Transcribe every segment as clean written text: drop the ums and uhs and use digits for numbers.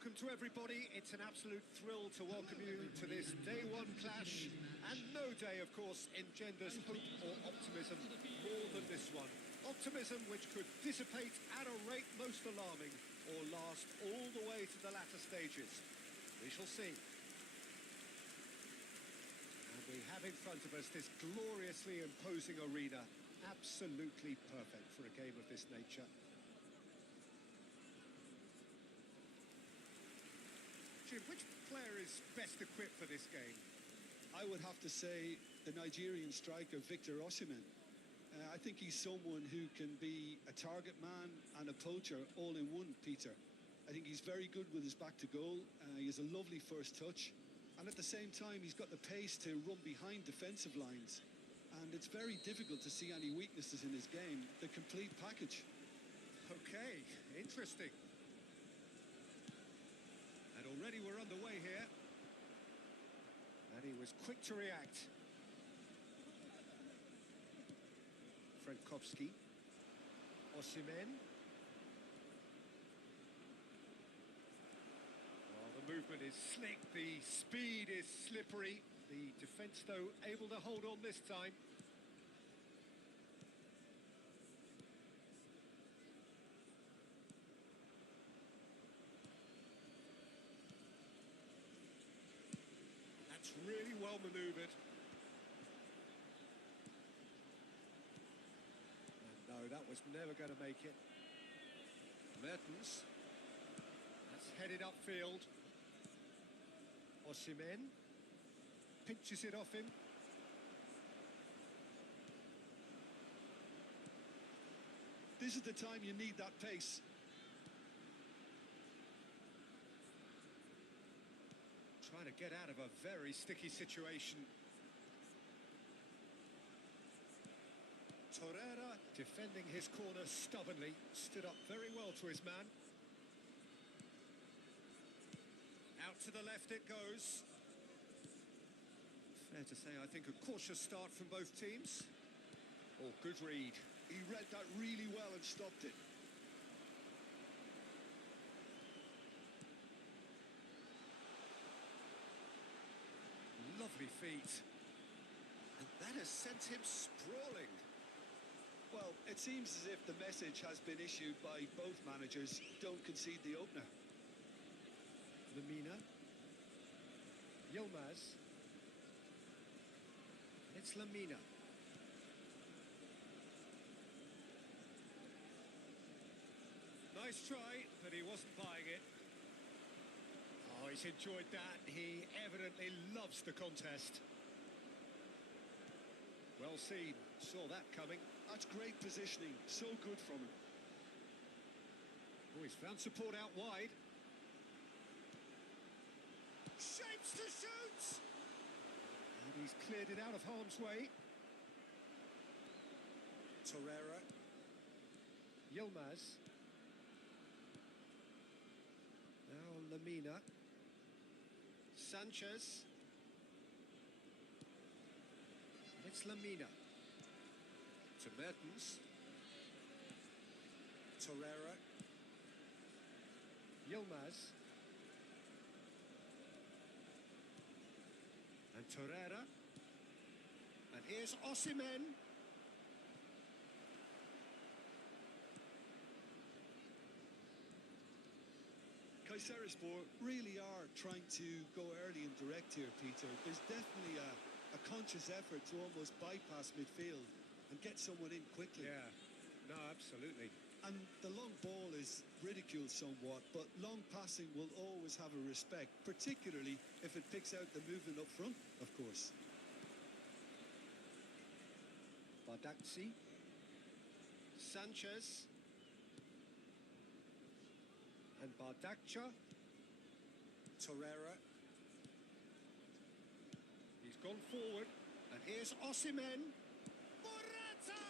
welcome to everybody. It's an absolute thrill to welcome you to this day one clash. And no day, of course, engenders hope or optimism more than this one. Optimism which could dissipate at a rate most alarming or last all the way to the latter stages. We shall see. And we have in front of us this gloriously imposing arena. Absolutely perfect for a game of this nature. Jim, which player is best equipped for this game? I would have to say the Nigerian striker Victor Osimhen. I think he's someone who can be a target man and a poacher all in one, Peter. I think he's very good with his back to goal. He has a lovely first touch. And at the same time, he's got the pace to run behind defensive lines. And it's very difficult to see any weaknesses in his game. The complete package. Okay, interesting. And already we're underway here. And he was quick to react. Frankowski. Osimhen. Oh, the movement is slick, the speed is slippery. The defence, though, able to hold on this time. That's really well manoeuvred. And no, that was never going to make it. Mertens. That's headed upfield. Osimhen. Pinches it off him. This is the time you need that pace. Trying to get out of a very sticky situation. Torreira defending his corner stubbornly, stood up very well to his man. Out to the left it goes. Fair to say, I think a cautious start from both teams. Oh, good read. He read that really well and stopped it. Lovely feet. And that has sent him sprawling. Well, it seems as if the message has been issued by both managers. Don't concede the opener. Lemina. Yilmaz. It's Lemina. Nice try, but he wasn't buying it. Oh, he's enjoyed that. He evidently loves the contest. Well seen. Saw that coming. That's great positioning. So good from him. Oh, he's found support out wide. Shapes to shoot! And he's cleared it out of harm's way. Torreira. Yilmaz. Now Lemina. Sanchez. It's Lemina. To Mertens. Torreira. Yilmaz. And Torreira. And here's Osimhen. Kayserispor really are trying to go early and direct here, Peter. There's definitely a conscious effort to almost bypass midfield and get someone in quickly. Yeah, no, absolutely. And the long ball is ridiculed somewhat, but long passing will always have a respect, particularly if it picks out the movement up front, of course. Bardakci. Sanchez. And Bardakcia. Torreira. He's gone forward. And here's Osimhen. Morata!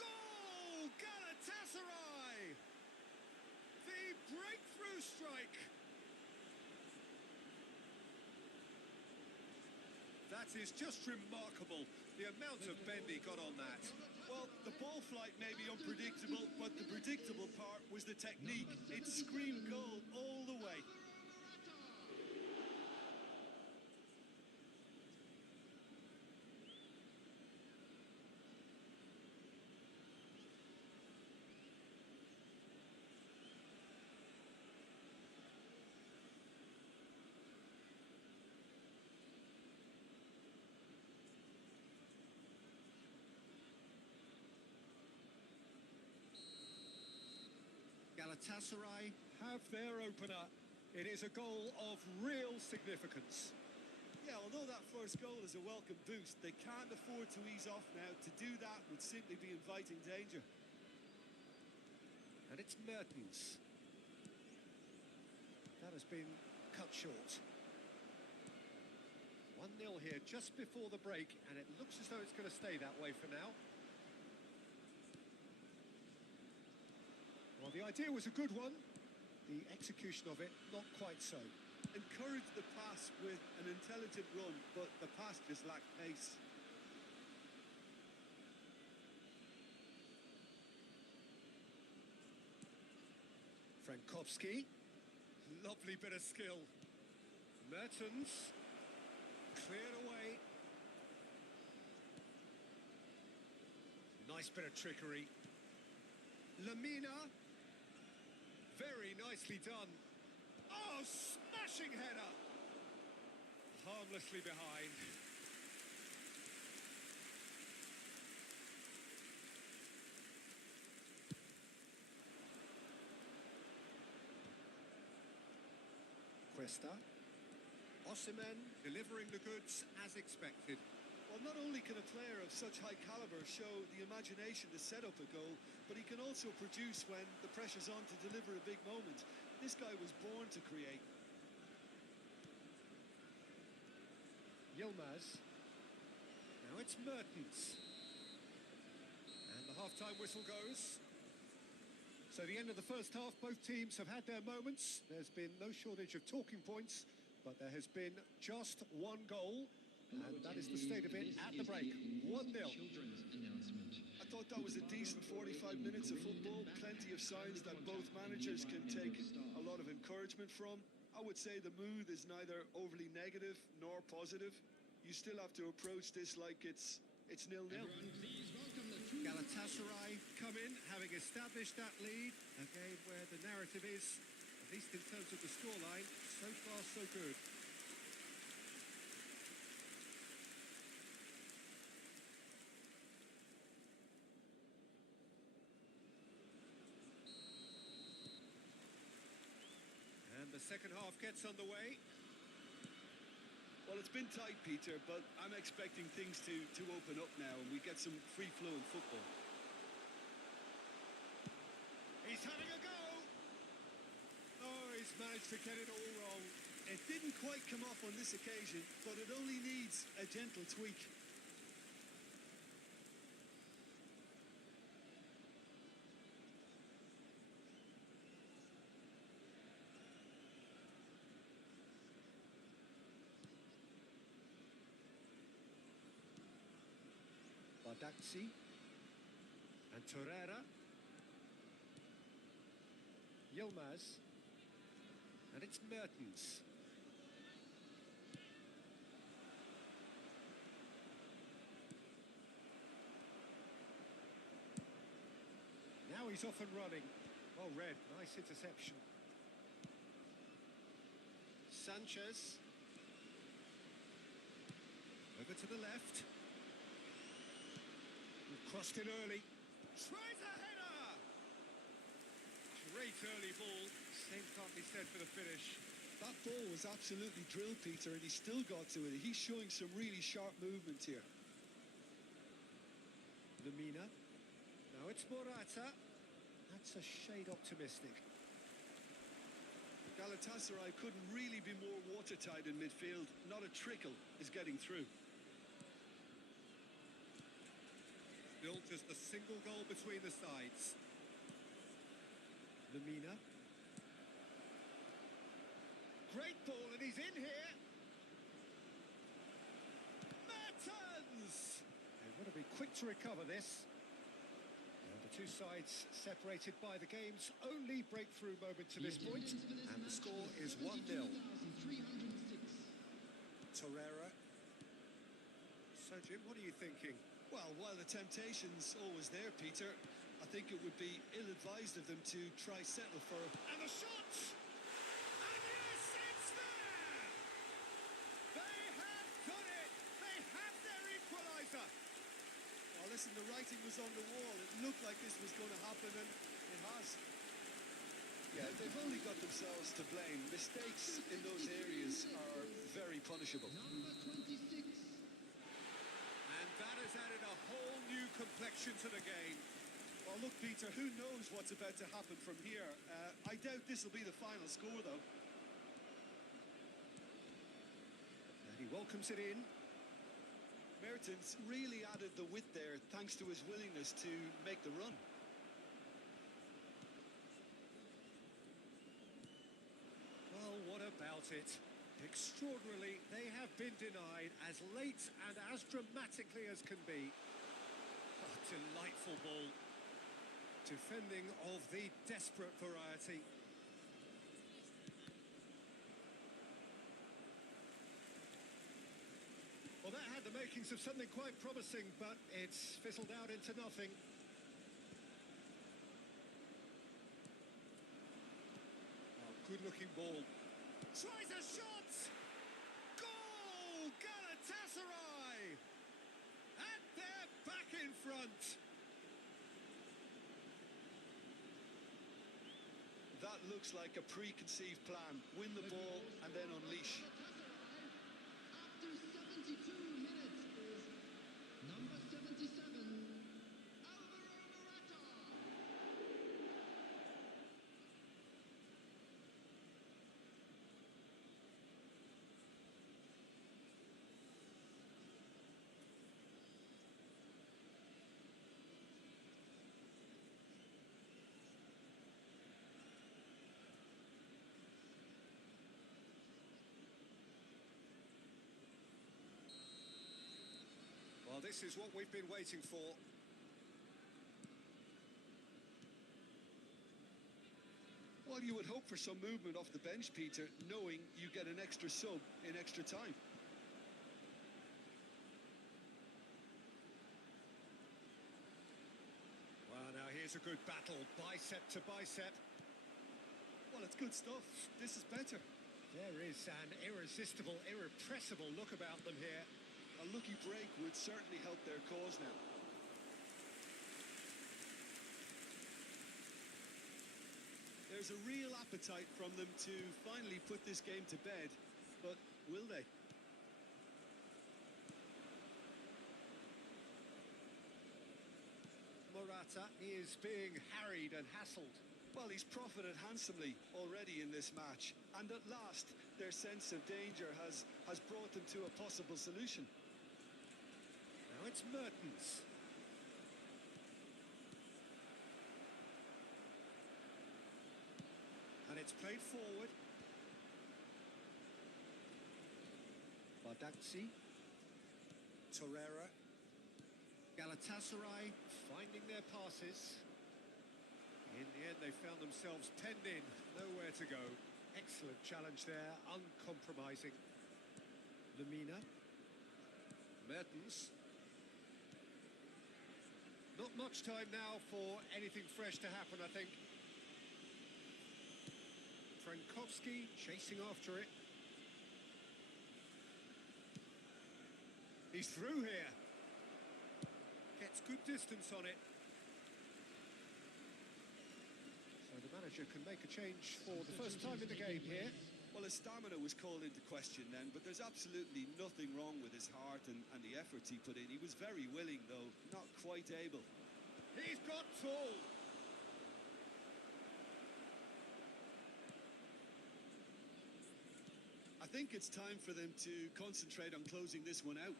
Goal! Galatasaray! The breakthrough strike. That That is just remarkable, the amount of bend he got on that. Well, the ball flight may be unpredictable, but the predictable part was the technique. It screamed goal all the way. Galatasaray have their opener. It is a goal of real significance. Yeah, although that first goal is a welcome boost, they can't afford to ease off now. To do that would simply be inviting danger. And it's Mertens. That has been cut short. 1-0 here just before the break, and it looks as though it's going to stay that way for now. Well, the idea was a good one. The execution of it, not quite so. Encouraged the pass with an intelligent run, but the pass just lacked pace. Frankowski. Lovely bit of skill. Mertens. Cleared away. Nice bit of trickery. Lamina. Very nicely done. Oh, smashing header! Harmlessly behind. Cuesta. Osimhen delivering the goods as expected. Well, not only can a player of such high caliber show the imagination to set up a goal, but he can also produce when the pressure's on to deliver a big moment. This guy was born to create. Yilmaz. Now it's Mertens. And the half-time whistle goes. So the end of the first half, both teams have had their moments. There's been no shortage of talking points, but there has been just one goal. And that is the state of it at the break. 1-0. I thought that was a decent 45 minutes of football. Plenty of signs that both managers can take a lot of encouragement from. I would say the mood is neither overly negative nor positive. You still have to approach this like it's 0-0. Galatasaray come in, having established that lead. A game where the narrative is, at least in terms of the scoreline, so far so good. And the second half gets underway. Well, it's been tight, Peter, but I'm expecting things to open up now and we get some free-flowing football. He's having a go! Oh, he's managed to get it all wrong. It didn't quite come off on this occasion, but it only needs a gentle tweak. Badaxi and Torreira. Yilmaz. And it's Mertens. Now he's off and running. Well read, nice interception. Sanchez. Over to the left. Crossed in early. Tries a header! Great early ball. Same can't be said for the finish. That ball was absolutely drilled, Peter, and he still got to it. He's showing some really sharp movement here. Lamina. Now it's Morata. That's a shade optimistic. Galatasaray couldn't really be more watertight in midfield. Not a trickle is getting through. Still just a single goal between the sides. Lamina. Great ball, and he's in here. to recover this. And the two sides separated by the game's only breakthrough moment to this point, and the score is 1-0. Torreira. So, Jim, what are you thinking? Well, while the temptation's always there, Peter, I think it would be ill-advised of them to try settle for... And the shot! And yes, it's there! They have done it! They have their equaliser! Well, listen, the writing was on the wall. It looked like this was going to happen, and it has. Yeah, they've only got themselves to blame. Mistakes in those areas are very punishable. And that has added a whole new complexion to the game. Well, look, Peter, who knows what's about to happen from here? I doubt this will be the final score, though. And he welcomes it in. Mertens really added the width there thanks to his willingness to make the run. Well, what about it? Extraordinarily, they have been denied as late and as dramatically as can be. Oh, delightful ball. Defending of the desperate variety. Well, that had the makings of something quite promising, but it's fizzled out into nothing. Oh, good-looking ball. Tries a shot! Goal! Galatasaray! And they're back in front. That looks like a preconceived plan. Win the ball and then unleash. After 72 minutes is number 77, Alvaro Morata. Well, this is what we've been waiting for. Well, you would hope for some movement off the bench, Peter, knowing you get an extra sub in extra time. Well, now here's a good battle, bicep to bicep. Well, it's good stuff. This is better. There is an irresistible, irrepressible look about them here. A lucky break would certainly help their cause now. There's a real appetite from them to finally put this game to bed, but will they? Morata is being harried and hassled. Well, he's profited handsomely already in this match, and at last their sense of danger has brought them to a possible solution. Now it's Mertens. And it's played forward. Bardakci. Torreira. Galatasaray finding their passes. In the end, they found themselves penned in, nowhere to go. Excellent challenge there, uncompromising. Lemina. Mertens. Not much time now for anything fresh to happen, I think. Frankowski chasing after it. He's through here. Gets good distance on it. So the manager can make a change for the first time in the game here. Well, his stamina was called into question then, but there's absolutely nothing wrong with his heart and the efforts he put in. He was very willing, though, not quite able. He's got tall. I think it's time for them to concentrate on closing this one out.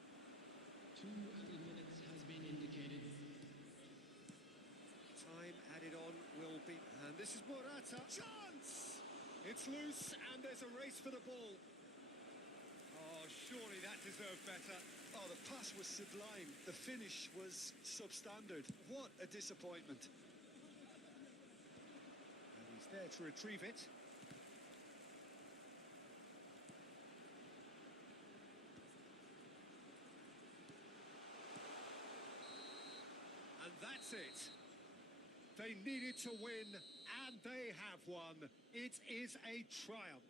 2 added minutes has been indicated. Time added on will be... And this is Morata. Chance! It's loose and there's a race for the ball. Oh, surely that deserved better. Oh, the pass was sublime. The finish was substandard. What a disappointment. And he's there to retrieve it. And that's it. They needed to win, and they have won. It is a triumph.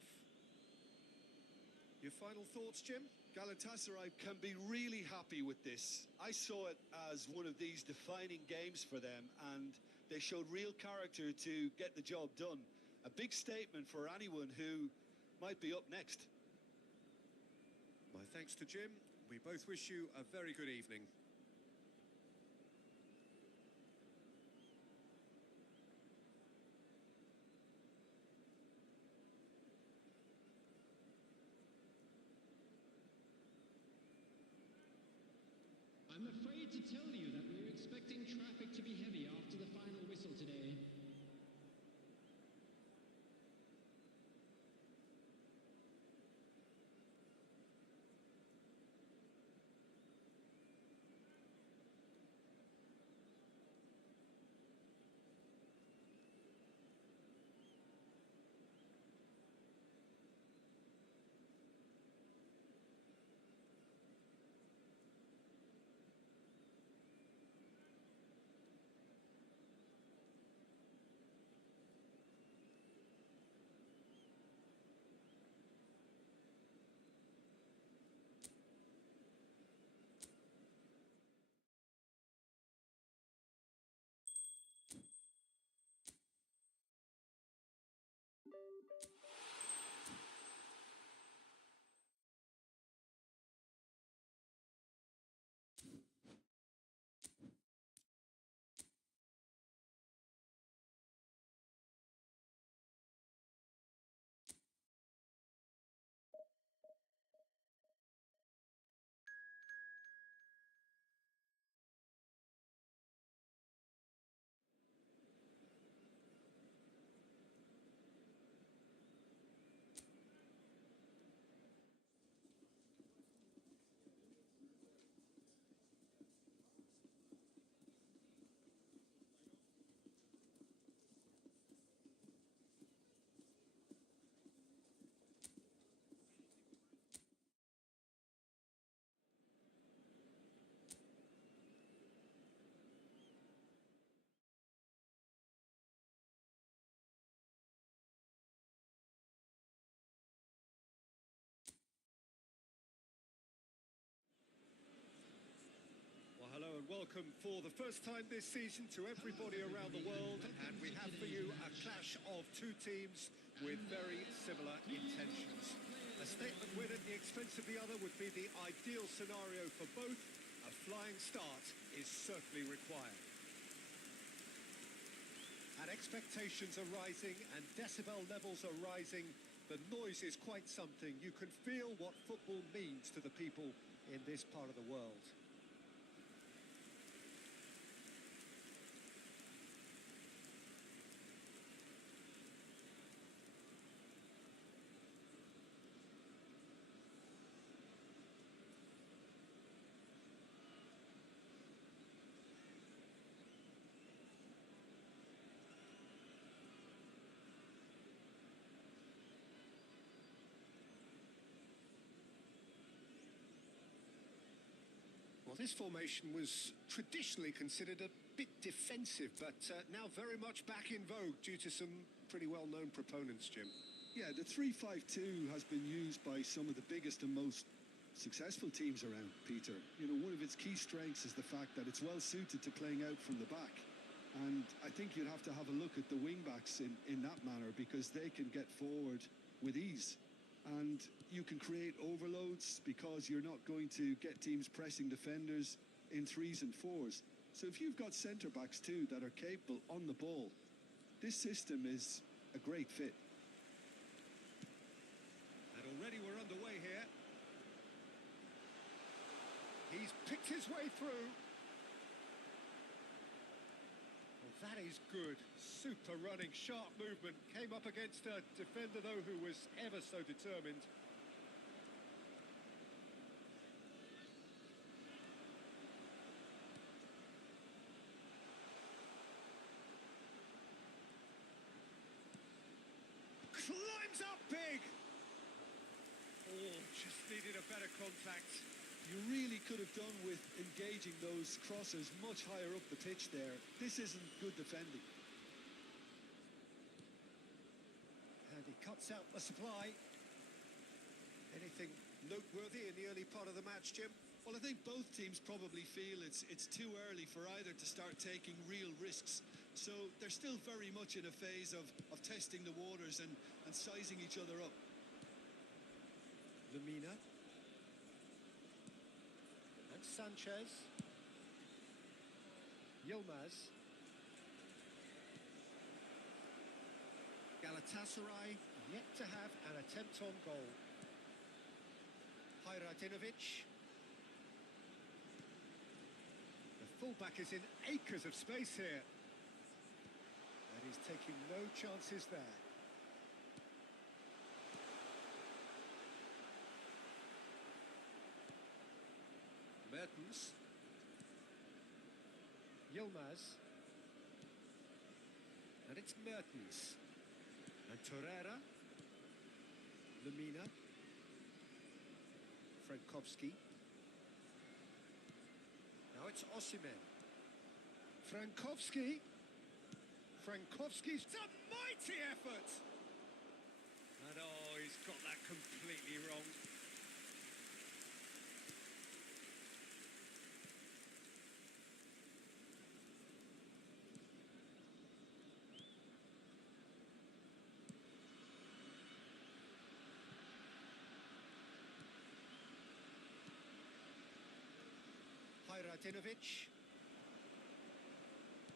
Your final thoughts, Jim? Galatasaray can be really happy with this. I saw it as one of these defining games for them, and they showed real character to get the job done. A big statement for anyone who might be up next. My thanks to Jim. We both wish you a very good evening. I'm afraid to tell you that we're expecting traffic to be heavy after the final whistle today. Hello and welcome for the first time this season to everybody around the world, and we have for you a clash of two teams with very similar intentions. A statement win at the expense of the other would be the ideal scenario for both. A flying start is certainly required. And expectations are rising and decibel levels are rising. The noise is quite something. You can feel what football means to the people in this part of the world. Well, this formation was traditionally considered a bit defensive, but now very much back in vogue due to some pretty well-known proponents, Jim. Yeah, the 3-5-2 has been used by some of the biggest and most successful teams around, Peter. You know, one of its key strengths is the fact that it's well suited to playing out from the back. And I think you'd have to have a look at the wing-backs in that manner, because they can get forward with ease. And you can create overloads because you're not going to get teams pressing defenders in 3s and 4s. So if you've got centre-backs too that are capable on the ball, this system is a great fit. And already we're underway here. He's picked his way through. Well, that is good. Super running, sharp movement. Came up against a defender, though, who was ever so determined. Just needed a better contact. You really could have done with engaging those crosses much higher up the pitch there. This isn't good defending. And he cuts out the supply. Anything noteworthy in the early part of the match, Jim? Well, I think both teams probably feel it's too early for either to start taking real risks. So they're still very much in a phase of testing the waters and sizing each other up. Lemina. And Sanchez. Yilmaz. Galatasaray yet to have an attempt on goal. RYZEN. The fullback is in acres of space here. And he's taking no chances there. Mertens. Yilmaz. And it's Mertens. And Torreira. Lemina. Frankowski. Now it's Osimhen. Frankowski. Frankowski's a mighty effort. And oh, he's got that completely wrong. RYZEN.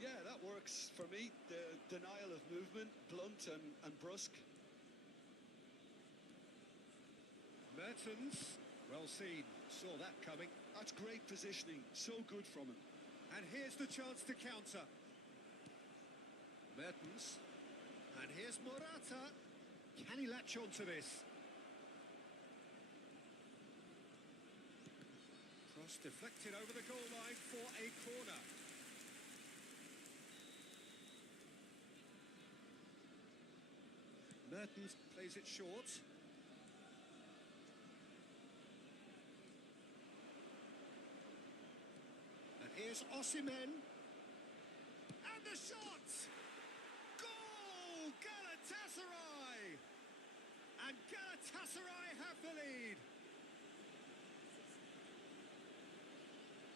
Yeah, that works for me. The denial of movement, blunt and brusque. Mertens, well seen, saw that coming. That's great positioning, so good from him. And here's the chance to counter. Mertens, and here's Morata. Can he latch on to this? Cross deflected over the goal line for a corner. Mertens plays it short. And here's Osimhen. And the shot! Goal! Galatasaray! And Galatasaray have the lead.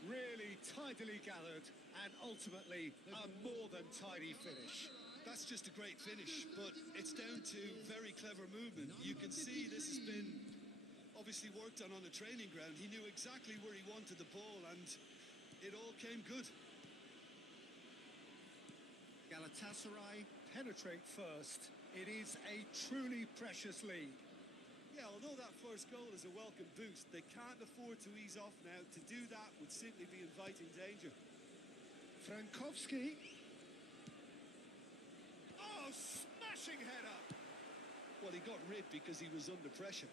Really tidily gathered and ultimately a more than tidy finish. That's just a great finish, but it's down to very clever movement. You can see this has been obviously worked on the training ground. He knew exactly where he wanted the ball and it all came good. Galatasaray penetrate first. It is a truly precious lead. Yeah, although that first goal is a welcome boost, they can't afford to ease off now. To do that would simply be inviting danger. Frankowski. Oh, smashing header. Well, he got rid because he was under pressure.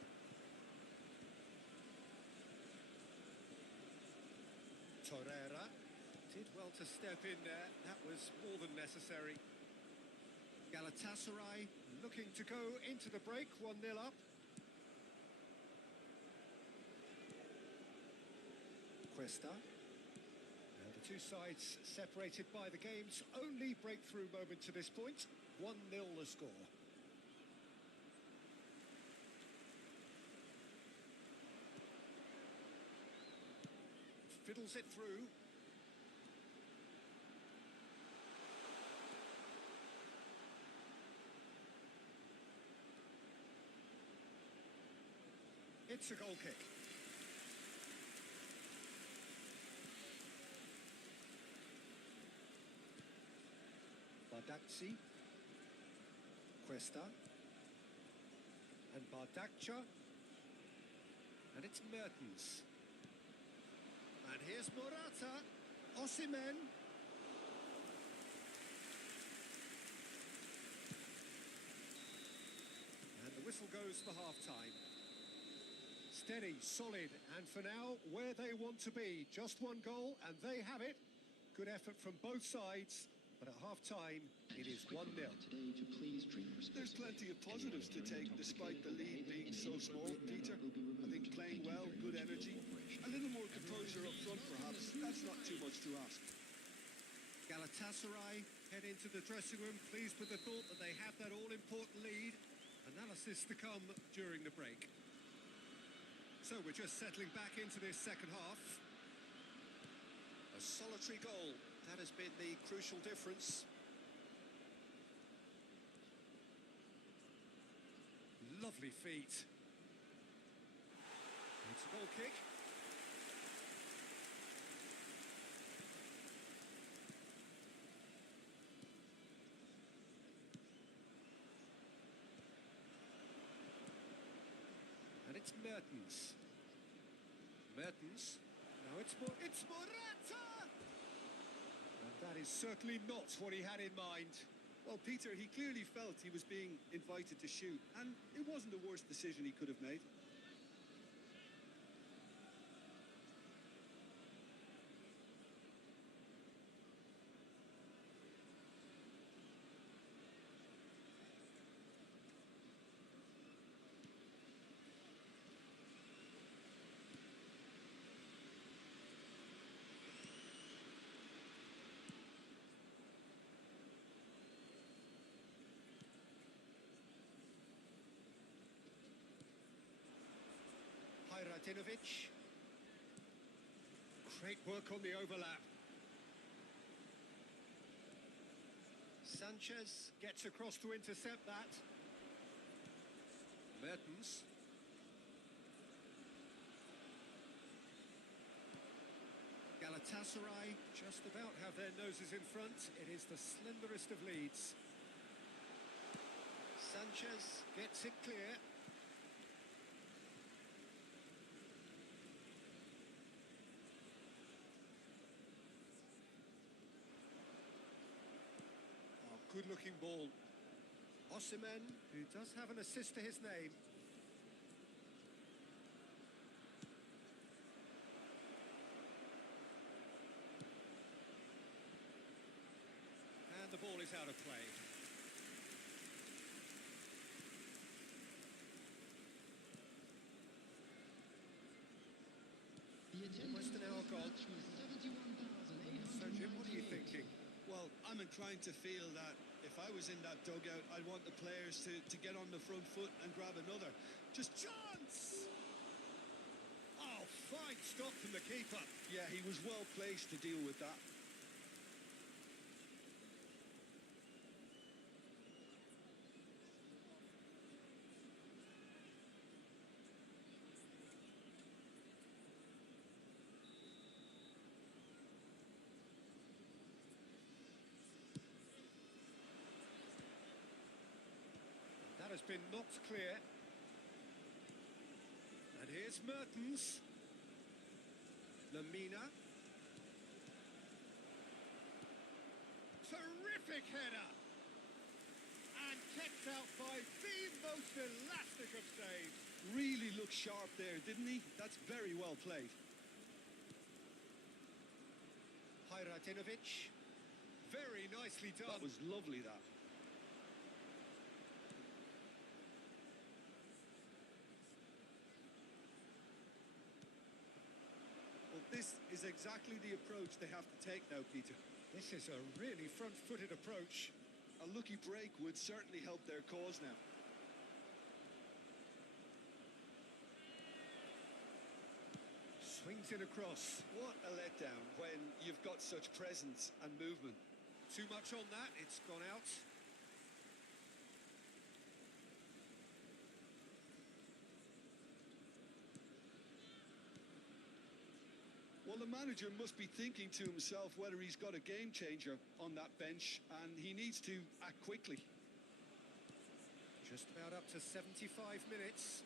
Torreira did well to step in there. That was more than necessary. Galatasaray looking to go into the break, 1-0 up. Cuesta. And the two sides separated by the game's only breakthrough moment to this point. 1-0 the score. Fiddles it through. It's a goal kick. Bardakci, Cuesta, and Bardakcia, and it's Mertens. And here's Morata, Osimhen. And the whistle goes for half-time. Steady, solid, and for now, where they want to be. Just one goal, and they have it. Good effort from both sides. But at half-time, it is 1-0. Today to please drink There's plenty of positives to take despite the lead being so small, Peter. I think playing well, good energy, a little more composure up front perhaps. That's not too much to ask. Galatasaray head into the dressing room, pleased with the thought that they have that all-important lead. Analysis to come during the break. So we're just settling back into this second half. A solitary goal, that has been the crucial difference. Lovely feet. It's a goal kick. And it's Mertens. Mertens. Now it's Morata! And that is certainly not what he had in mind. Well, Peter, he clearly felt he was being invited to shoot, and it wasn't the worst decision he could have made. RYZEN. Great work on the overlap. Sanchez gets across to intercept that. Mertens. Galatasaray just about have their noses in front. It is the slenderest of leads. Sanchez gets it clear. Good-looking ball. Osimhen, who does have an assist to his name. And the ball is out of play. Almost an hour gone. So, Jim, what are you thinking? Well, I'm inclined to feel that if I was in that dugout, I'd want the players to get on the front foot and grab another. Just chance! Oh, fine stop from the keeper. Yeah, he was well placed to deal with that. Has been knocked clear. And here's Mertens. Lamina. Terrific header. And kept out by the most elastic of saves. Really looked sharp there, didn't he? That's very well played. RYZEN. Very nicely done. That was lovely, that. This is exactly the approach they have to take now, Peter. This is a really front-footed approach. A lucky break would certainly help their cause now. Swings it across. What a letdown when you've got such presence and movement. Too much on that, it's gone out. Well, the manager must be thinking to himself whether he's got a game changer on that bench, and he needs to act quickly. Just about up to 75 minutes.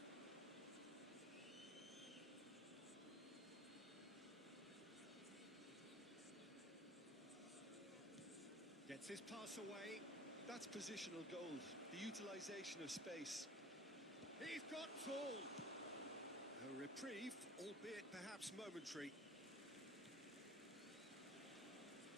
Gets his pass away. That's positional gold, the utilisation of space. He's got full. A reprieve, albeit perhaps momentary.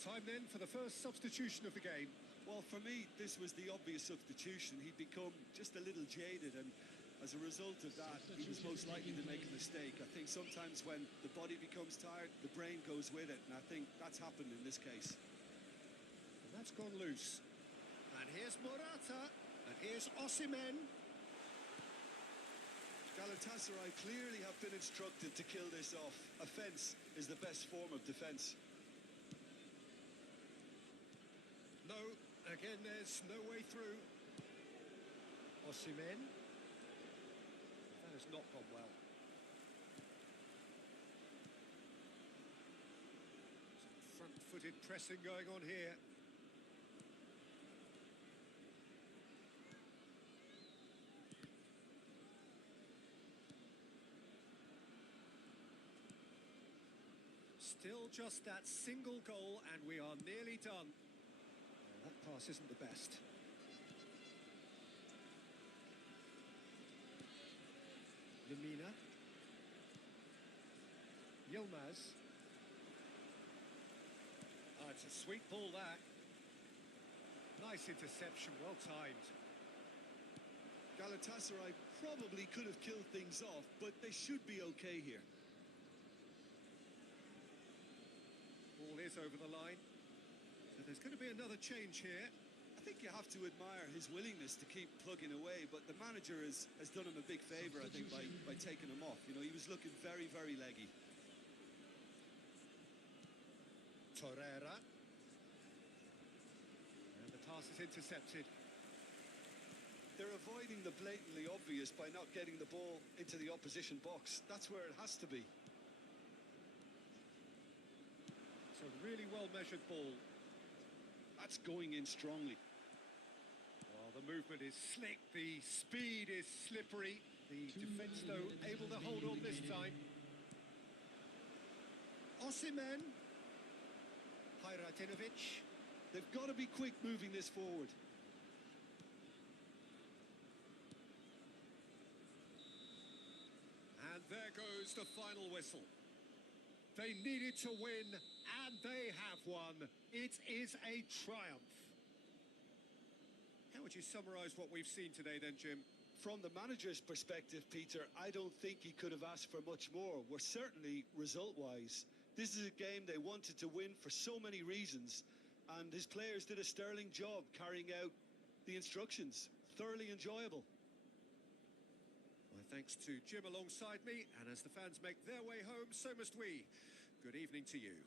Time then for the first substitution of the game. Well, for me, this was the obvious substitution. He'd become just a little jaded, and as a result of that, he was most likely to make a mistake. I think sometimes when the body becomes tired, the brain goes with it, and I think that's happened in this case. And that's gone loose. And here's Morata, and here's Osimhen. Galatasaray clearly have been instructed to kill this off. Offence is the best form of defence. No, again, there's no way through. Osimhen. That has not gone well. Some front-footed pressing going on here. Still just that single goal, and we are nearly done. That pass isn't the best. Lemina. Yilmaz. It's a sweet ball, that. Nice interception, well timed. Galatasaray probably could have killed things off, but they should be okay here. Ball is over the line. So there's going to be another change here. I think you have to admire his willingness to keep plugging away, but the manager has done him a big favour, I think, by taking him off. You know, he was looking very, very leggy. Torreira. And the pass is intercepted. They're avoiding the blatantly obvious by not getting the ball into the opposition box. That's where it has to be. It's a really well-measured ball. That's going in strongly. Oh, the movement is slick, the speed is slippery. The defence, though, able to hold on this time. Osimhen. Hajratinovic. They've got to be quick moving this forward. And there goes the final whistle. They needed to win, and they have won. It is a triumph. How would you summarise what we've seen today then, Jim? From the manager's perspective, Peter, I don't think he could have asked for much more. We're certainly result-wise. This is a game they wanted to win for so many reasons, and his players did a sterling job carrying out the instructions. Thoroughly enjoyable. My thanks to Jim alongside me, and as the fans make their way home, so must we. Good evening to you.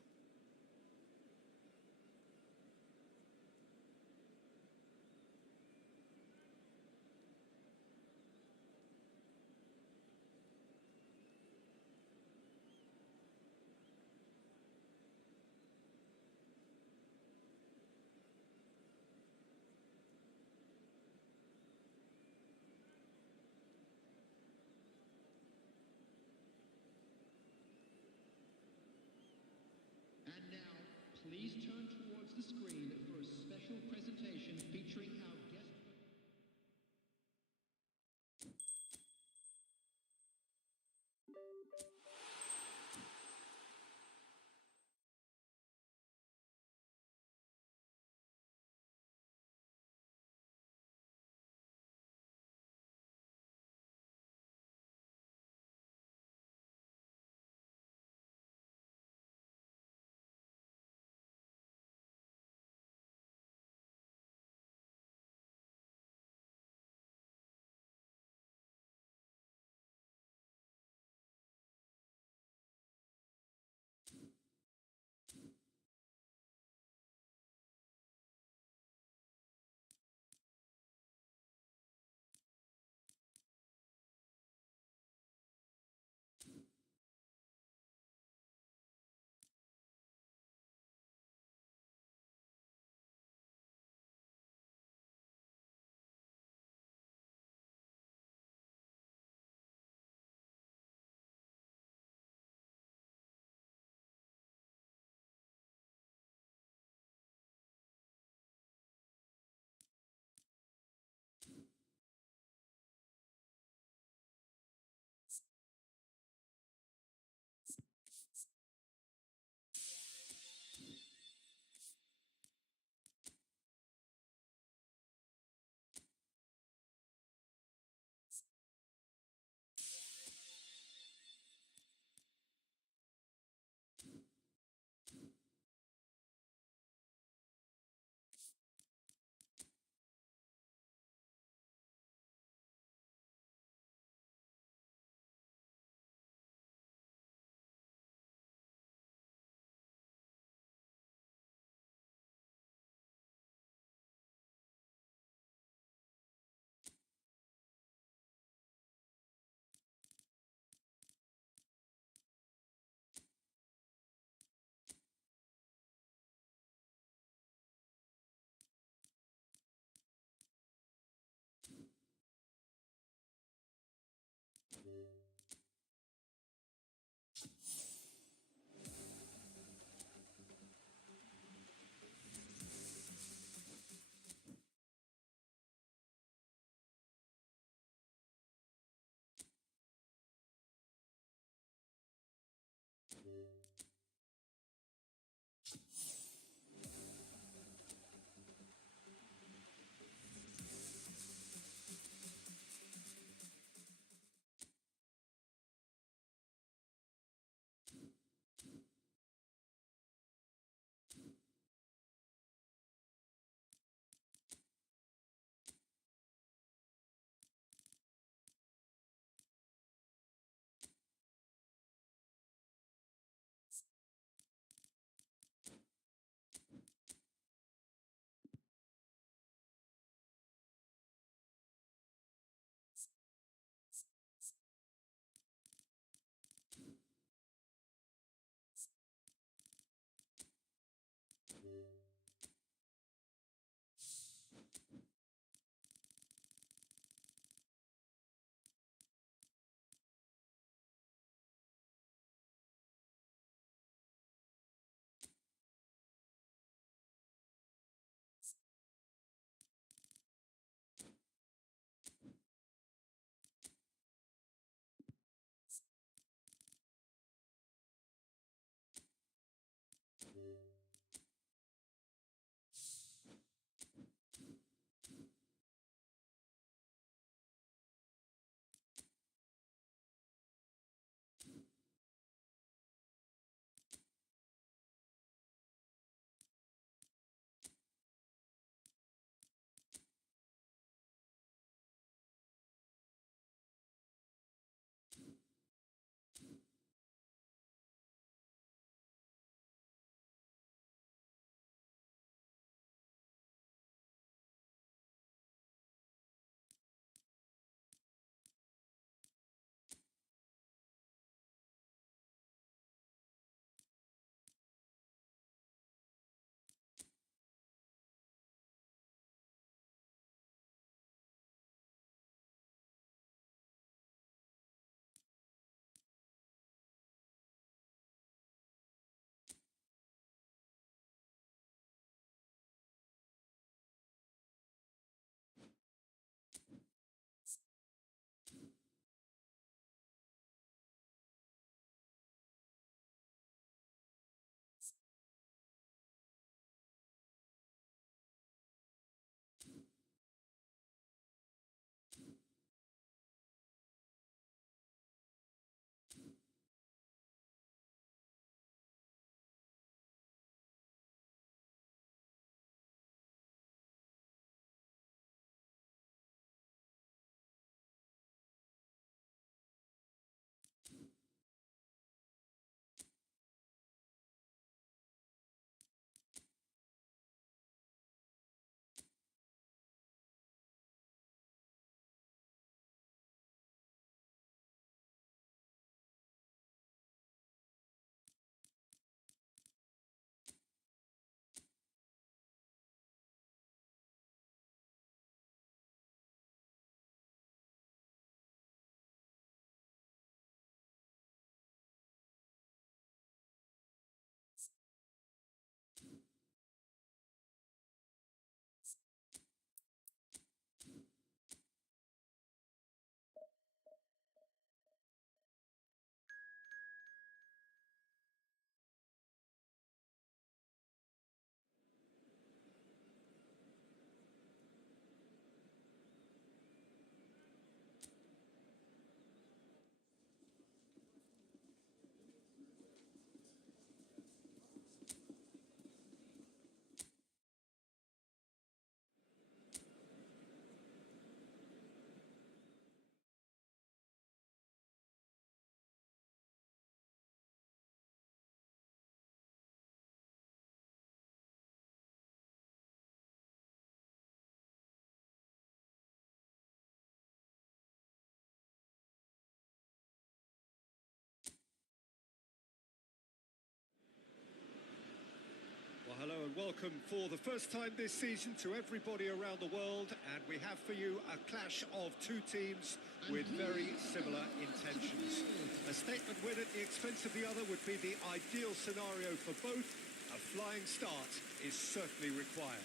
welcome for the first time this season to everybody around the world, and we have for you a clash of two teams with very similar intentions. A statement win at the expense of the other would be the ideal scenario for both. A flying start is certainly required.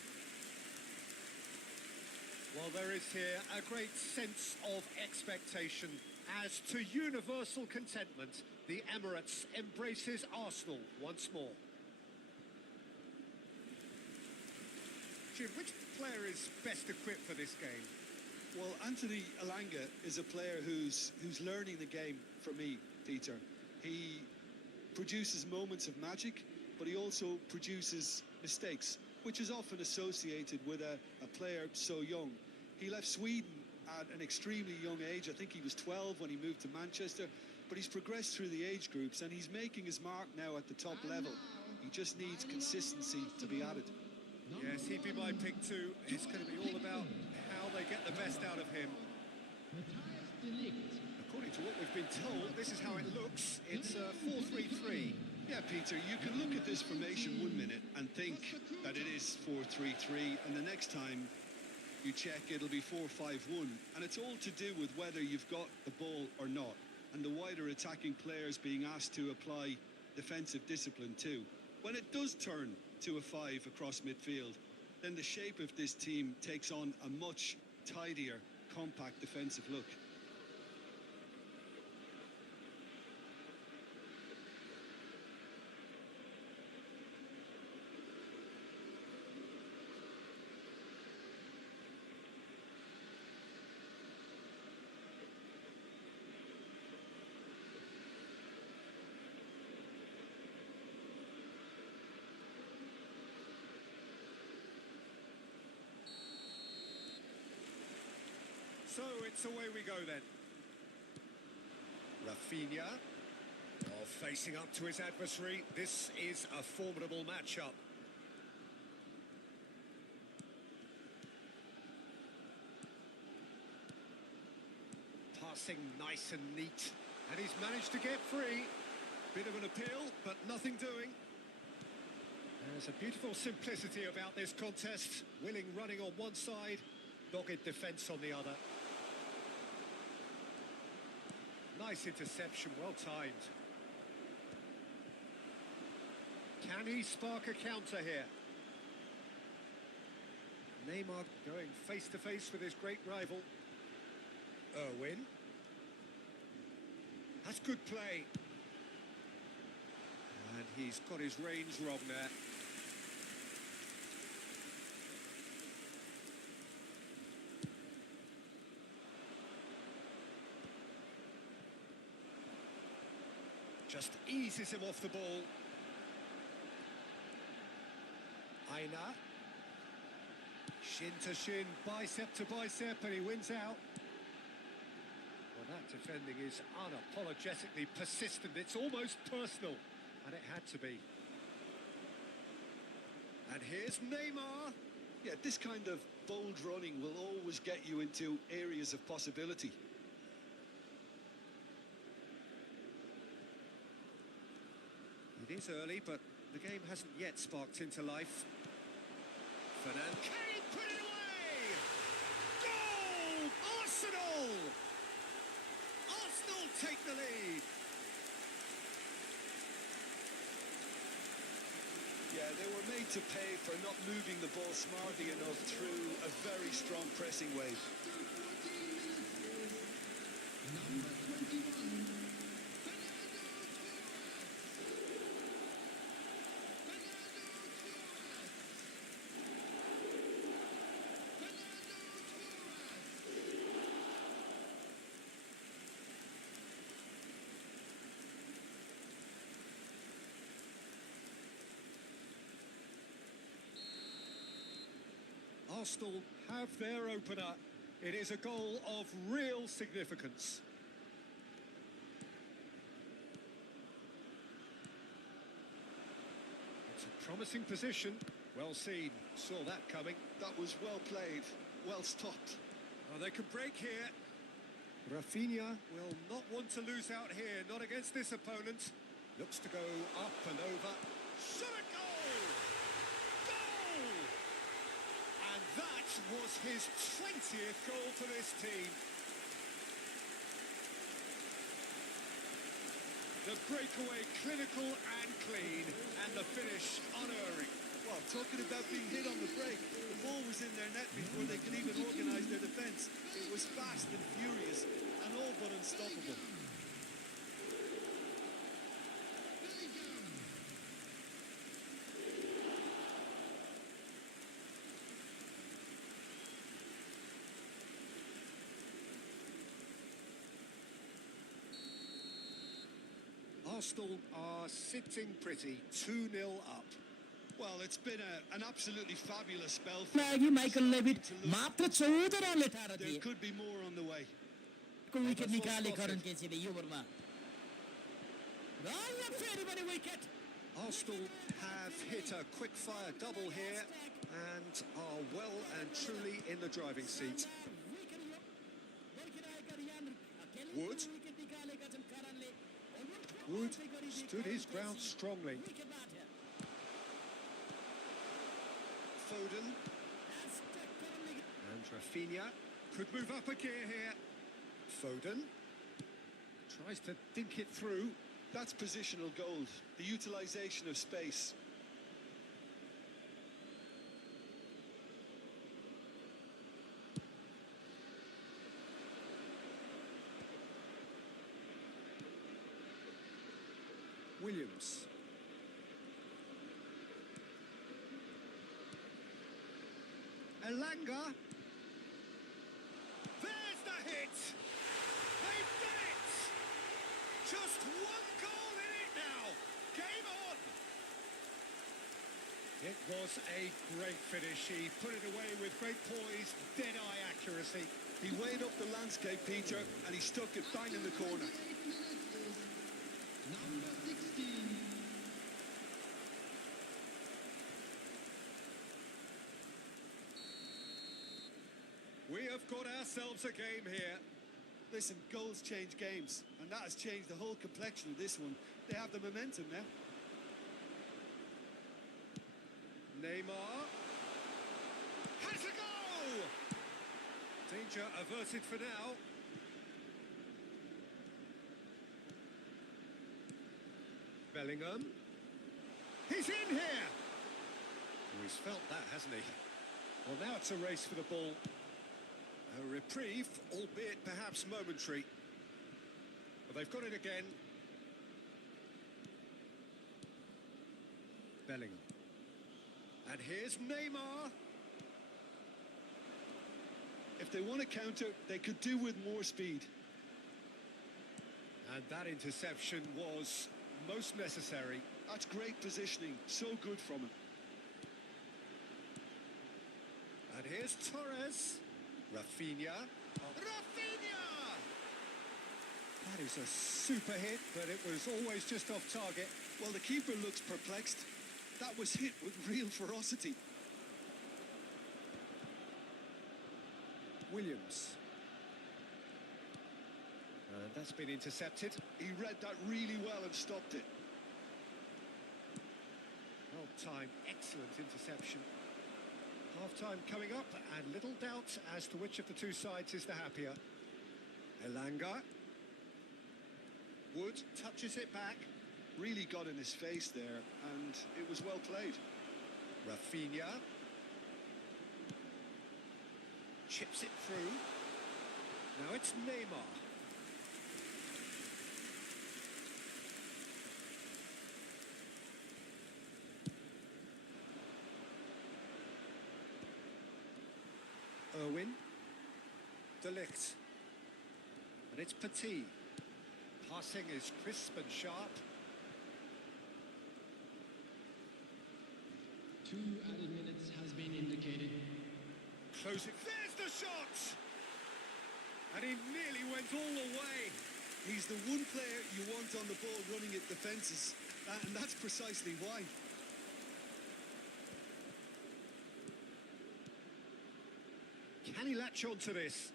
Well, there is here a great sense of expectation as to universal contentment. The Emirates embraces Arsenal once more. Jim, which player is best equipped for this game? Well, Anthony Elanga is a player who's learning the game for me, Peter. He produces moments of magic, but he also produces mistakes, which is often associated with a player so young. He left Sweden at an extremely young age. I think he was 12 when he moved to Manchester, but he's progressed through the age groups and he's making his mark now at the top level. He just needs consistency to be added. Yes, he'd be my pick too. It's going to be all about how they get the best out of him. According to what we've been told, this is how it looks. It's 4-3-3. Yeah, Peter, you can look at this formation 1 minute and think that it is 4-3-3, and the next time you check, it'll be 4-5-1. And it's all to do with whether you've got the ball or not, and the wider attacking players being asked to apply defensive discipline too. When it does turn to a 5 across midfield, then the shape of this team takes on a much tidier, compact defensive look. So it's away we go then. Rafinha, facing up to his adversary. This is a formidable matchup. Passing nice and neat, and he's managed to get free. Bit of an appeal, but nothing doing. There's a beautiful simplicity about this contest. Willing running on one side, dogged defence on the other. Nice interception, well timed. Can he spark a counter here? Neymar going face to face with his great rival. Irwin. That's good play. And he's got his range wrong there. Just eases him off the ball. Aina. Shin to shin, bicep to bicep, and he wins out. Well, that defending is unapologetically persistent. It's almost personal, and it had to be. And here's Neymar. Yeah, this kind of bold running will always get you into areas of possibility. It is early, but the game hasn't yet sparked into life. Fernand, can he put it away? Goal! Arsenal! Arsenal take the lead. Yeah, they were made to pay for not moving the ball smartly enough through a very strong pressing wave. Number 21. Arsenal have their opener. It is a goal of real significance. It's a promising position. Well seen. Saw that coming. That was well played, well stopped. Oh, they can break here. Rafinha will not want to lose out here, not against this opponent. Looks to go up and over. Shot a goal! Goal! was his 20th goal for this team. The breakaway clinical and clean, and the finish unerring. Well, talking about being hit on the break, the ball was in their net before they could even organise their defence. It was fast and furious and all but unstoppable. Arsenal are sitting pretty, 2-0 up. Well, it's been an absolutely fabulous spell. Michael Levitt मात्र 14 रनले ठाडा There दिए could be more on the way. को wicket निकाले करण केसीले यो ओभरमा र फेरि पनि wicket Arsenal have hit a quick-fire double here and are well and truly in the driving seat. Wood. Wood stood his ground strongly. Foden. And Rafinha could move up a gear here. Foden tries to dink it through. That's positional gold, the utilisation of space. Williams. Elanga. There's the hit! They've done it! Just one goal in it now! Game on! It was a great finish. He put it away with great poise, dead-eye accuracy. He weighed up the landscape, Peter, and he stuck it bang in the corner. Number 16. We have got ourselves a game here. Listen, goals change games, and that has changed the whole complexion of this one. They have the momentum now. Neymar has a go! Danger averted for now. Bellingham. He's in here! Oh, he's felt that, hasn't he? Well, now it's a race for the ball. A reprieve, albeit perhaps momentary. But they've got it again. Bellingham. And here's Neymar. If they want to counter, they could do with more speed. And that interception was most necessary. That's great positioning, so good from him. And here's Torres. Rafinha. Rafinha! That is a super hit, but it was always just off target. Well, the keeper looks perplexed. That was hit with real ferocity. Williams. And that's been intercepted. He read that really well and stopped it. Well timed, excellent interception. Half-time coming up, and little doubt as to which of the two sides is the happier. Elanga. Wood touches it back. Really got in his face there, and it was well played. Rafinha. Chips it through. Now it's Neymar. Irwin. De Ligt. And it's Petit. Passing is crisp and sharp. 2 added minutes has been indicated. Closing. There's the shot! And he nearly went all the way. He's the one player you want on the ball running at defences, and that's precisely why. Can he latch on to this?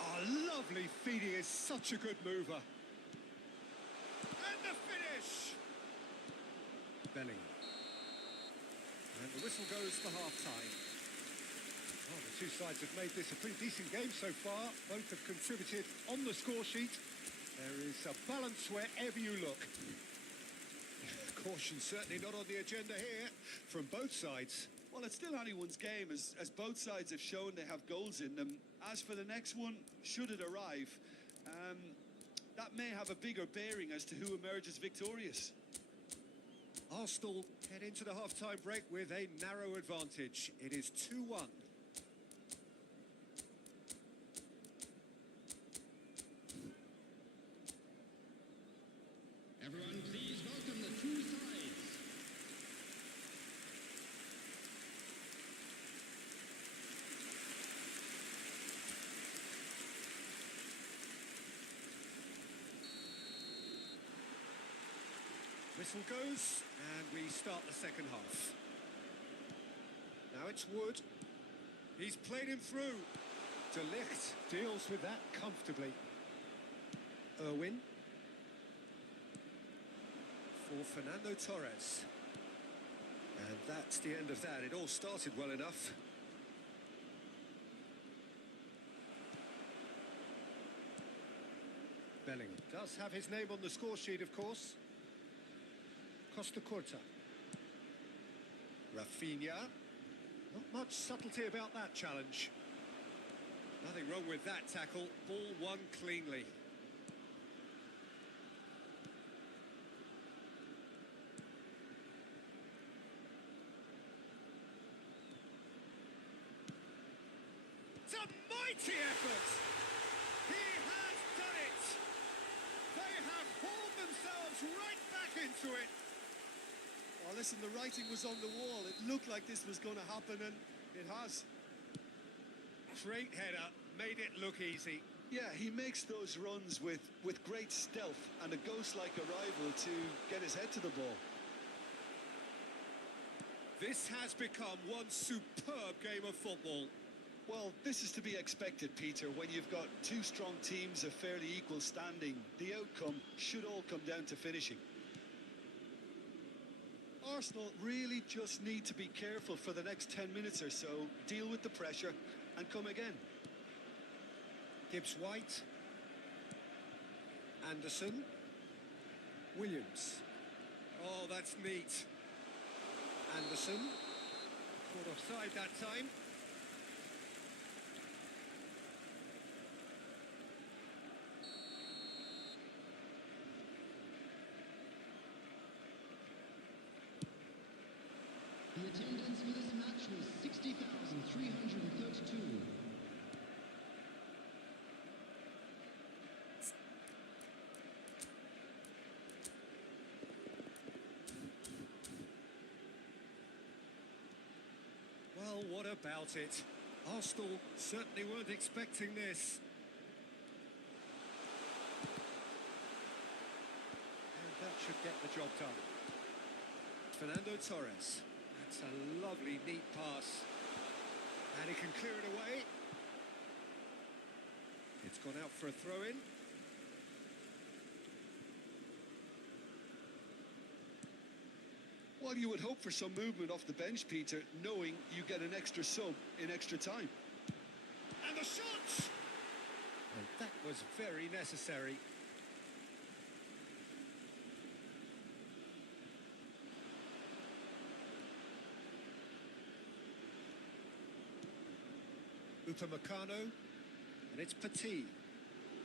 Oh, lovely feeding is such a good mover. And the finish! Bellingham. And the whistle goes for half-time. Well, the two sides have made this a pretty decent game so far. Both have contributed on the score sheet. There is a balance wherever you look. Caution certainly not on the agenda here from both sides. Well, it's still anyone's game, as both sides have shown they have goals in them. As for the next one, should it arrive, that may have a bigger bearing as to who emerges victorious. Arsenal head into the half-time break with a narrow advantage. It is 2-1. Everyone, please welcome the two sides. Whistle goes, and we start the second half. Now it's Wood. He's played him through. De Ligt deals with that comfortably. Irwin. For Fernando Torres. And that's the end of that. It all started well enough. Bellingham does have his name on the score sheet, of course. Costa Curta. Rafinha. Not much subtlety about that challenge. Nothing wrong with that tackle. Ball won cleanly. It's a mighty effort! He has done it! They have hauled themselves right back into it! Oh, listen, the writing was on the wall. It looked like this was going to happen, and it has. Great header, made it look easy. Yeah, he makes those runs with great stealth and a ghost-like arrival to get his head to the ball. This has become one superb game of football. Well, this is to be expected, Peter, when you've got two strong teams of fairly equal standing. The outcome should all come down to finishing. Arsenal really just need to be careful for the next 10 minutes or so, deal with the pressure and come again. Gibbs-White. Anderson. Williams. Oh, that's neat. Anderson. Caught offside that time. The attendance for this match was 60,332. Well, what about it? Arsenal certainly weren't expecting this. And that should get the job done. Fernando Torres. That's a lovely, neat pass. And he can clear it away. It's gone out for a throw-in. Well, you would hope for some movement off the bench, Peter, knowing you get an extra sub in extra time. And the shot! And that was very necessary. Upamecano, and it's Petit.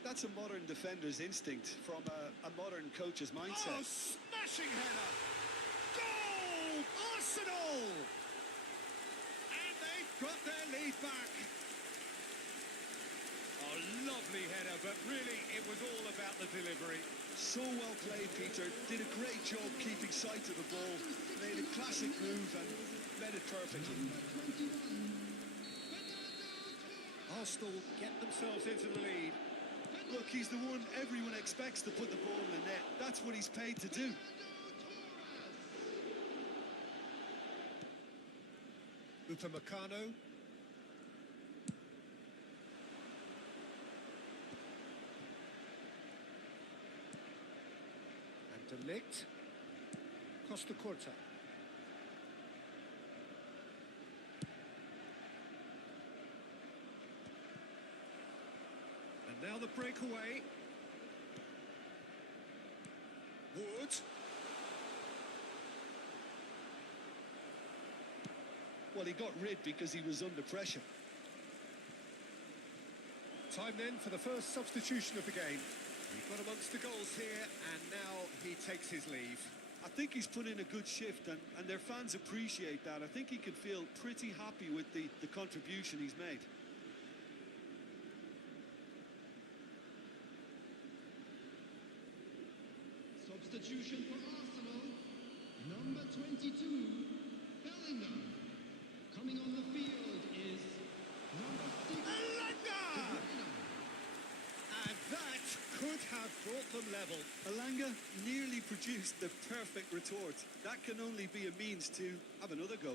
That's a modern defender's instinct from a modern coach's mindset. Oh, smashing header! Goal! Arsenal! And they've got their lead back. Oh, lovely header, but really it was all about the delivery. So well played, Peter. Did a great job keeping sight of the ball. Made a classic move and led it perfectly. Arsenal get themselves into the lead. Look, he's the one everyone expects to put the ball in the net. That's what he's paid to do. Upamecano. And De Ligt. Costa Curta. Now the breakaway. Wood. Well, he got rid because he was under pressure. Time then for the first substitution of the game. He got amongst the goals here, and now he takes his leave. I think he's put in a good shift, and their fans appreciate that. I think he can feel pretty happy with the contribution he's made. Substitution for Arsenal, number 22, Bellingham. Coming on the field is number 6, Elanga! And that could have brought them level. Elanga nearly produced the perfect retort. That can only be a means to have another go.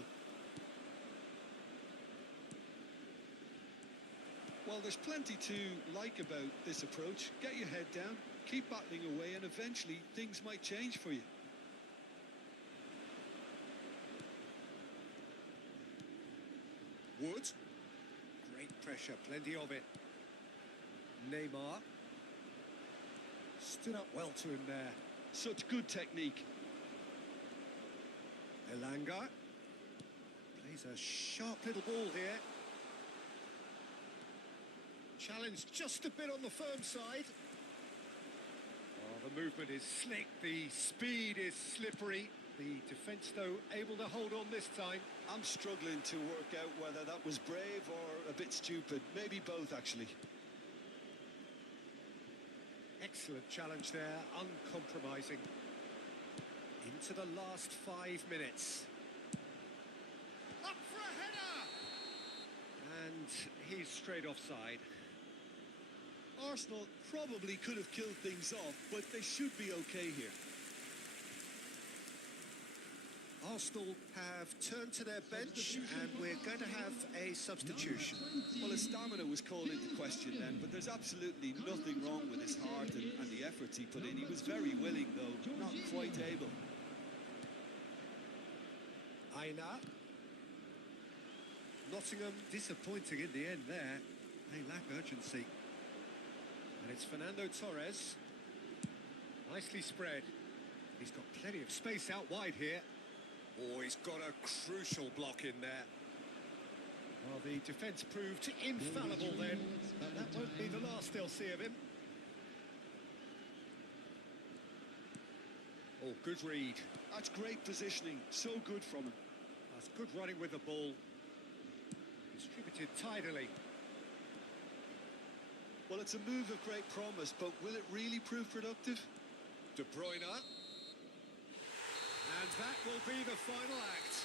Well, there's plenty to like about this approach. Get your head down, keep battling away, and eventually things might change for you. Wood. Great pressure, plenty of it. Neymar. Stood up well to him there. Such good technique. Elanga. Plays a sharp little ball here. Challenged just a bit on the firm side. Oh, the movement is slick, the speed is slippery. The defence, though, able to hold on this time. I'm struggling to work out whether that was brave or a bit stupid. Maybe both, actually. Excellent challenge there, uncompromising. Into the last 5 minutes. Up for a header! And he's straight offside. Arsenal probably could have killed things off, but they should be okay here. Arsenal have turned to their bench, and we're going to have a substitution. Well, his stamina was called into question then, but there's absolutely nothing wrong with his heart and the efforts he put in. He was very willing, though, not quite able. Aina. Nottingham disappointing in the end there. They lack urgency. And it's Fernando Torres. Nicely spread. He's got plenty of space out wide here. Oh, he's got a crucial block in there. Well, the defence proved infallible then, but that won't be the last they'll see of him. Oh, good read. That's great positioning. So good from him. That's good running with the ball. Distributed tidily. Well, it's a move of great promise, but will it really prove productive? De Bruyne. And that will be the final act.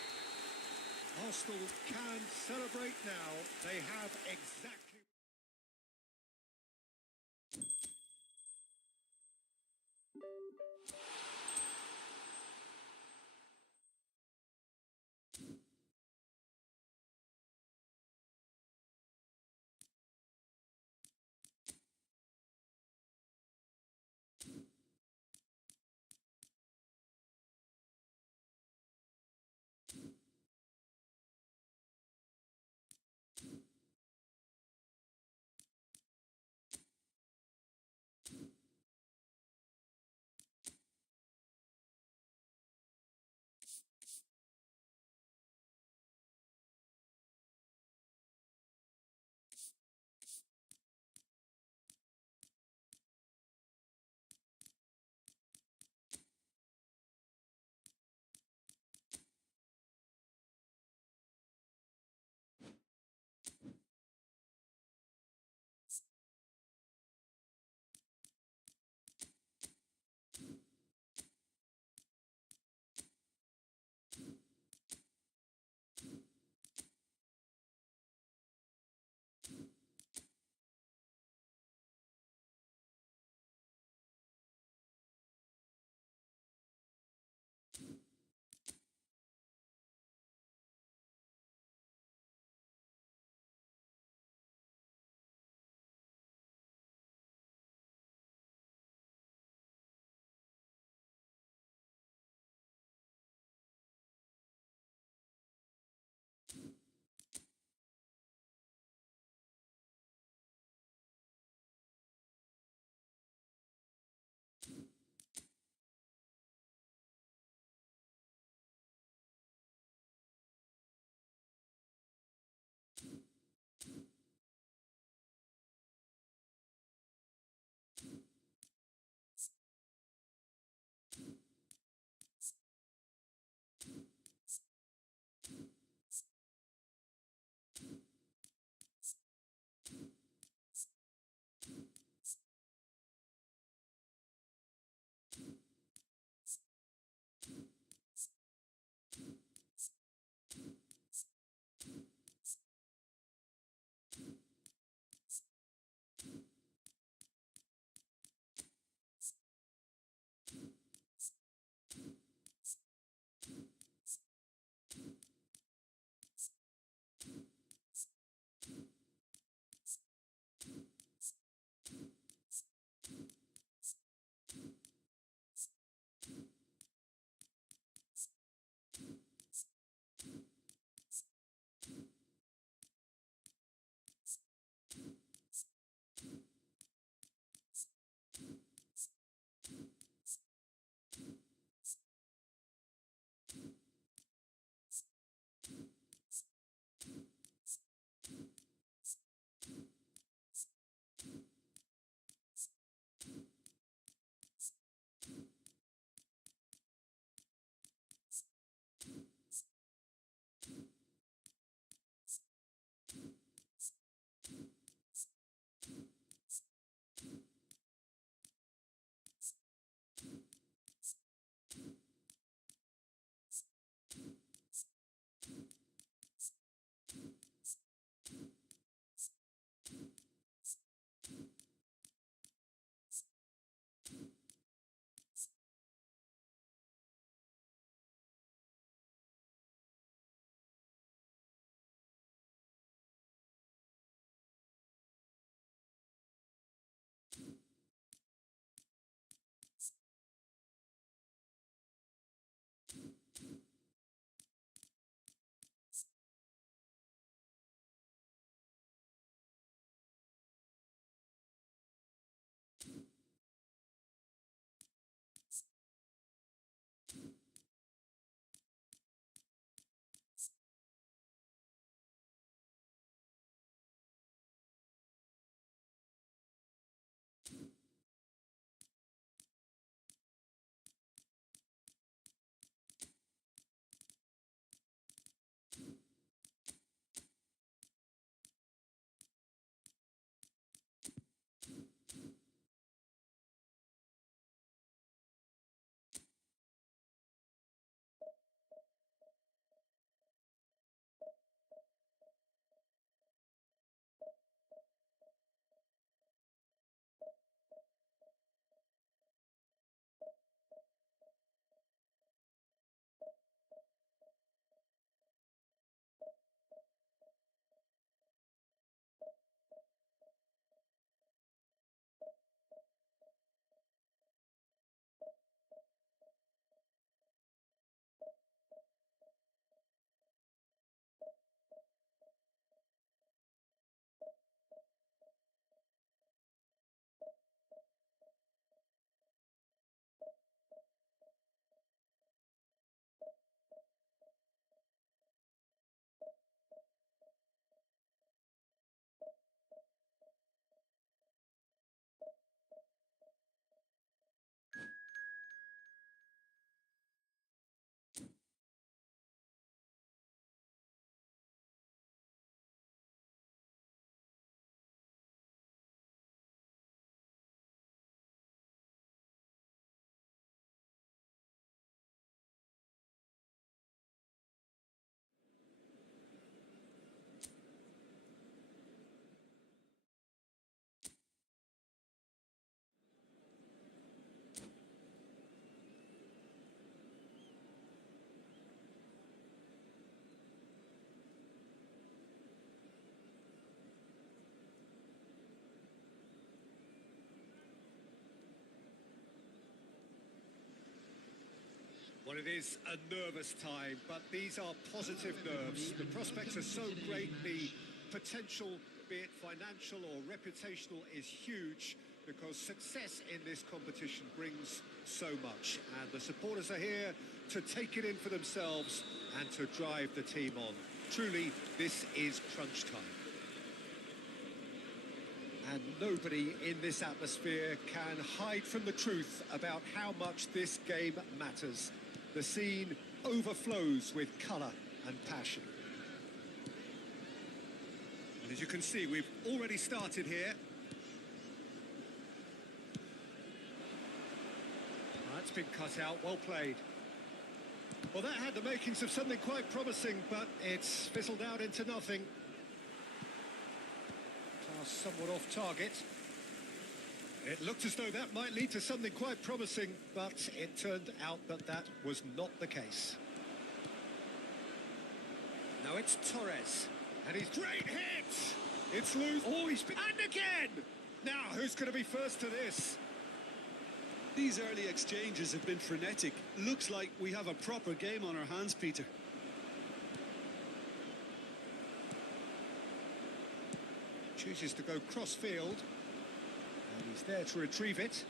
Arsenal can celebrate now. They have exactly... Well, it is a nervous time, but these are positive nerves. The prospects are so great, the potential, be it financial or reputational, is huge because success in this competition brings so much. And the supporters are here to take it in for themselves and to drive the team on. Truly, this is crunch time. And nobody in this atmosphere can hide from the truth about how much this game matters. The scene overflows with colour and passion. And as you can see, we've already started here. That's been cut out, well played. Well, that had the makings of something quite promising, but it's fizzled out into nothing. Pass somewhat off target. It looked as though that might lead to something quite promising, but it turned out that that was not the case. Now it's Torres, and he's great hit! It's loose. Oh, he's been... And again! Now, who's going to be first to this? These early exchanges have been frenetic. Looks like we have a proper game on our hands, Peter. Chooses to go cross-field. And he's there to retrieve it.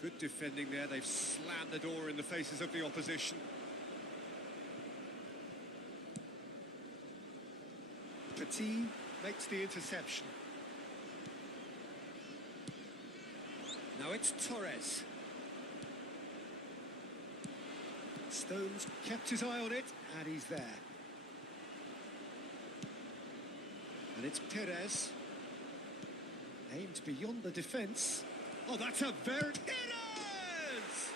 Good defending there. They've slammed the door in the faces of the opposition. Petit makes the interception. Now it's Torres. Stones kept his eye on it, and he's there. And it's Perez. Aimed beyond the defence. Oh, that's a very... It is!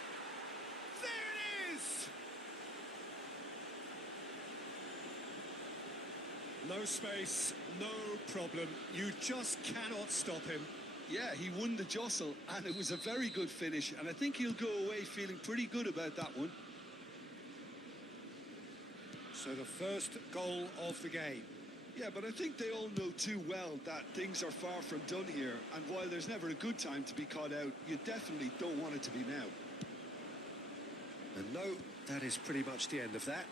There it is! No space, no problem. You just cannot stop him. Yeah, he won the jostle, and it was a very good finish, and I think he'll go away feeling pretty good about that one. So the first goal of the game. Yeah, but I think they all know too well that things are far from done here, and while there's never a good time to be caught out, you definitely don't want it to be now. And no, that is pretty much the end of that.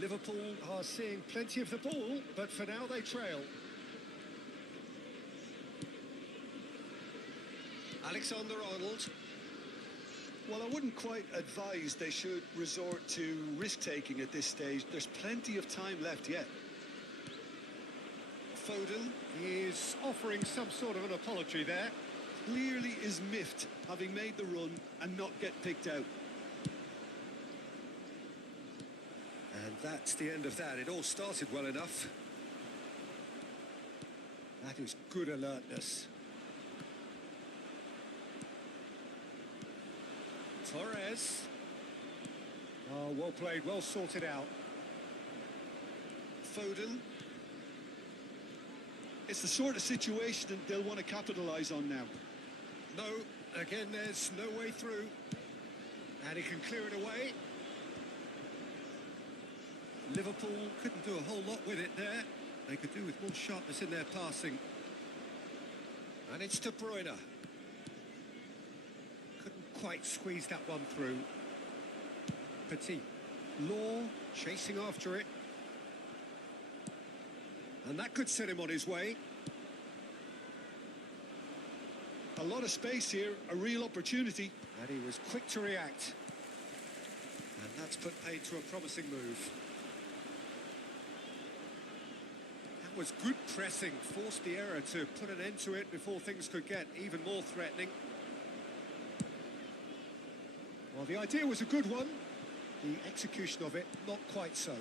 Liverpool are seeing plenty of the ball, but for now they trail. Alexander-Arnold. Well, I wouldn't quite advise they should resort to risk-taking at this stage. There's plenty of time left yet. Foden is offering some sort of an apology there. Clearly is miffed, having made the run and not get picked out. And that's the end of that. It all started well enough. That is good alertness. Torres. Oh, well played, well sorted out. Foden. It's the sort of situation that they'll want to capitalise on now. No, again, there's no way through. And he can clear it away. Liverpool couldn't do a whole lot with it there. They could do with more sharpness in their passing. And it's De Bruyne. Couldn't quite squeeze that one through. Petit. Law chasing after it. And that could set him on his way. A lot of space here, a real opportunity. And he was quick to react. And that's put paid to a promising move. That was good pressing, forced the error to put an end to it before things could get even more threatening. Well, the idea was a good one. The execution of it, not quite so.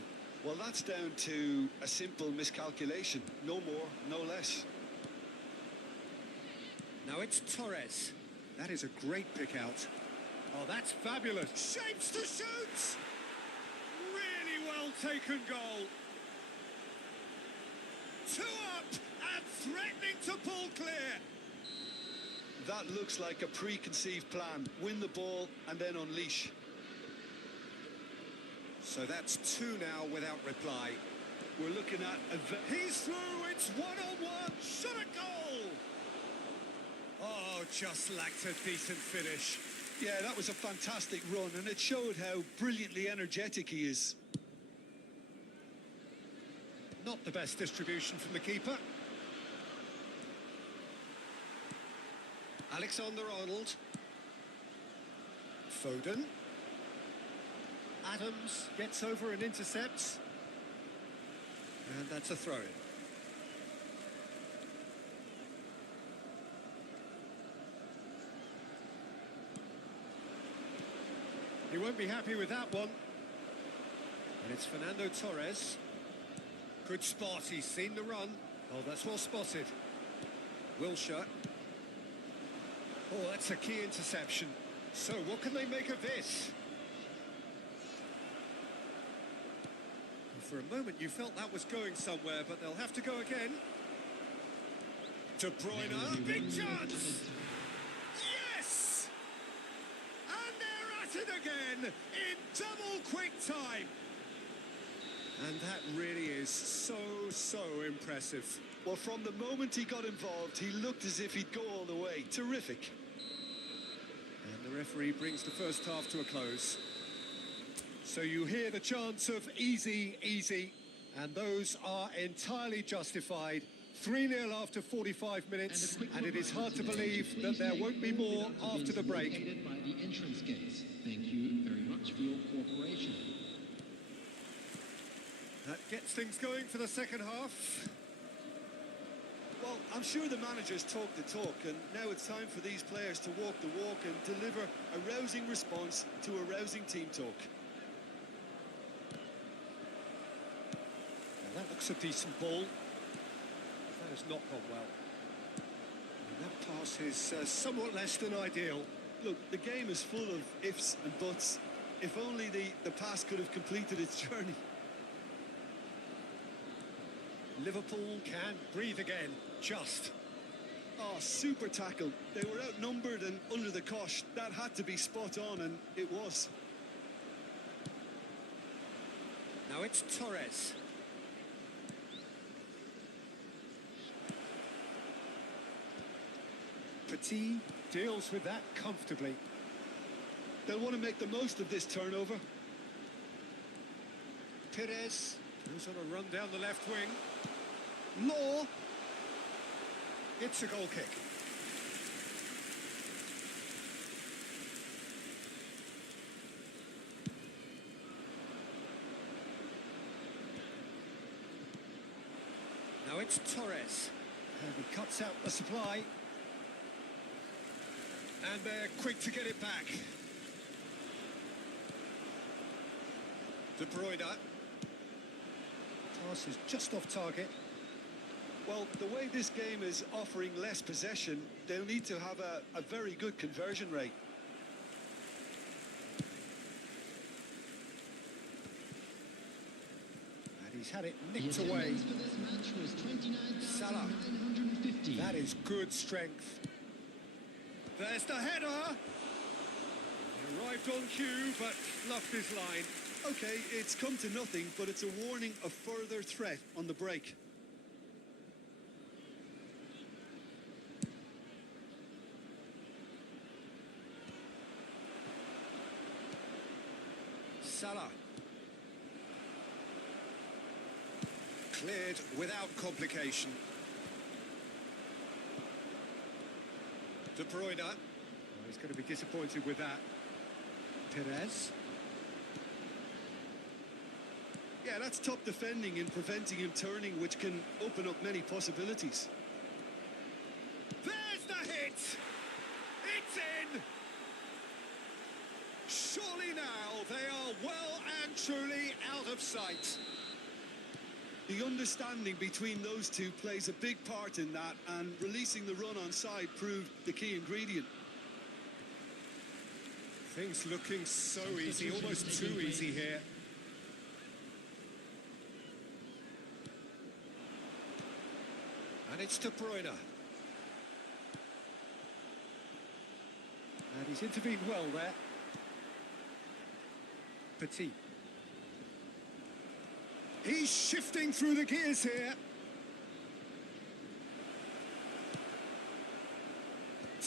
Well, that's down to a simple miscalculation. No more, no less. Now it's Torres. That is a great pick out. Oh, that's fabulous. Shapes to shoot! Really well taken goal. 2 up and threatening to pull clear. That looks like a preconceived plan. Win the ball and then unleash. So that's 2 now without reply. We're looking at a... He's through, it's 1-on-1, shot a goal! Oh, just lacked a decent finish. Yeah, that was a fantastic run, and it showed how brilliantly energetic he is. Not the best distribution from the keeper. Alexander-Arnold. Foden. Adams gets over and intercepts. And that's a throw-in. He won't be happy with that one. And it's Fernando Torres. Good spot, he's seen the run. Oh, that's well spotted. Wilshere. Oh, that's a key interception. So, what can they make of this? For a moment, you felt that was going somewhere, but they'll have to go again. De Bruyne, big chance! Yes! And they're at it again in double quick time. And that really is so impressive. Well, from the moment he got involved, he looked as if he'd go all the way. Terrific. And the referee brings the first half to a close. So you hear the chants of easy, easy, and those are entirely justified. 3-0 after 45 minutes, and it is hard to believe that there won't be more after the break. By the entrance gate. Thank you very much for your cooperation. That gets things going for the second half. Well, I'm sure the managers talk the talk, and now it's time for these players to walk the walk and deliver a rousing response to a rousing team talk. Well, that looks a decent ball. That has not gone well. And that pass is somewhat less than ideal. Look, the game is full of ifs and buts. If only the pass could have completed its journey. Liverpool can breathe again, just. Oh, super tackle. They were outnumbered and under the cosh. That had to be spot on, and it was. Now it's Torres. Petit deals with that comfortably. They'll want to make the most of this turnover. Perez goes on a run down the left wing. Law. It's a goal kick. Now it's Torres. And he cuts out the supply. And they're quick to get it back. De Bruyne. Pass is just off target. Well, the way this game is offering less possession, they'll need to have a very good conversion rate. And he's had it nicked away. Salah. That is good strength. There's the header. He arrived on cue, but fluffed his line. Okay, it's come to nothing, but it's a warning of further threat on the break. Salah. Cleared without complication. De Bruyne. Oh, he's going to be disappointed with that. Perez. Yeah, that's top defending and preventing him turning, which can open up many possibilities. There's the hit! It's in! Surely now they are well and truly out of sight. The understanding between those two plays a big part in that, and releasing the run on side proved the key ingredient. Things looking so easy, almost too easy here. And it's De Bruyne. And he's intervened well there. Petit. He's shifting through the gears here.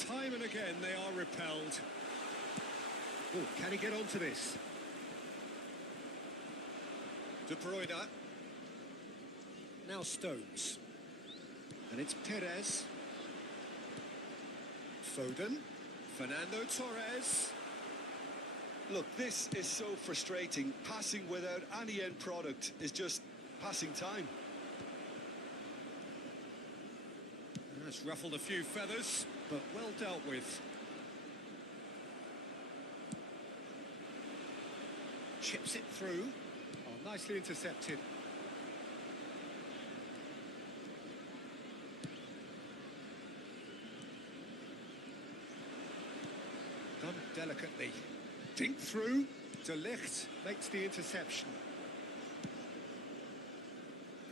Time and again they are repelled. Oh, can he get onto this? De Bruyne. Now Stones. And it's Perez. Foden. Fernando Torres. Look, this is so frustrating. Passing without any end product is just passing time. That's ruffled a few feathers, but well dealt with. Chips it through. Oh, nicely intercepted. Done delicately. Dink through. De Ligt makes the interception.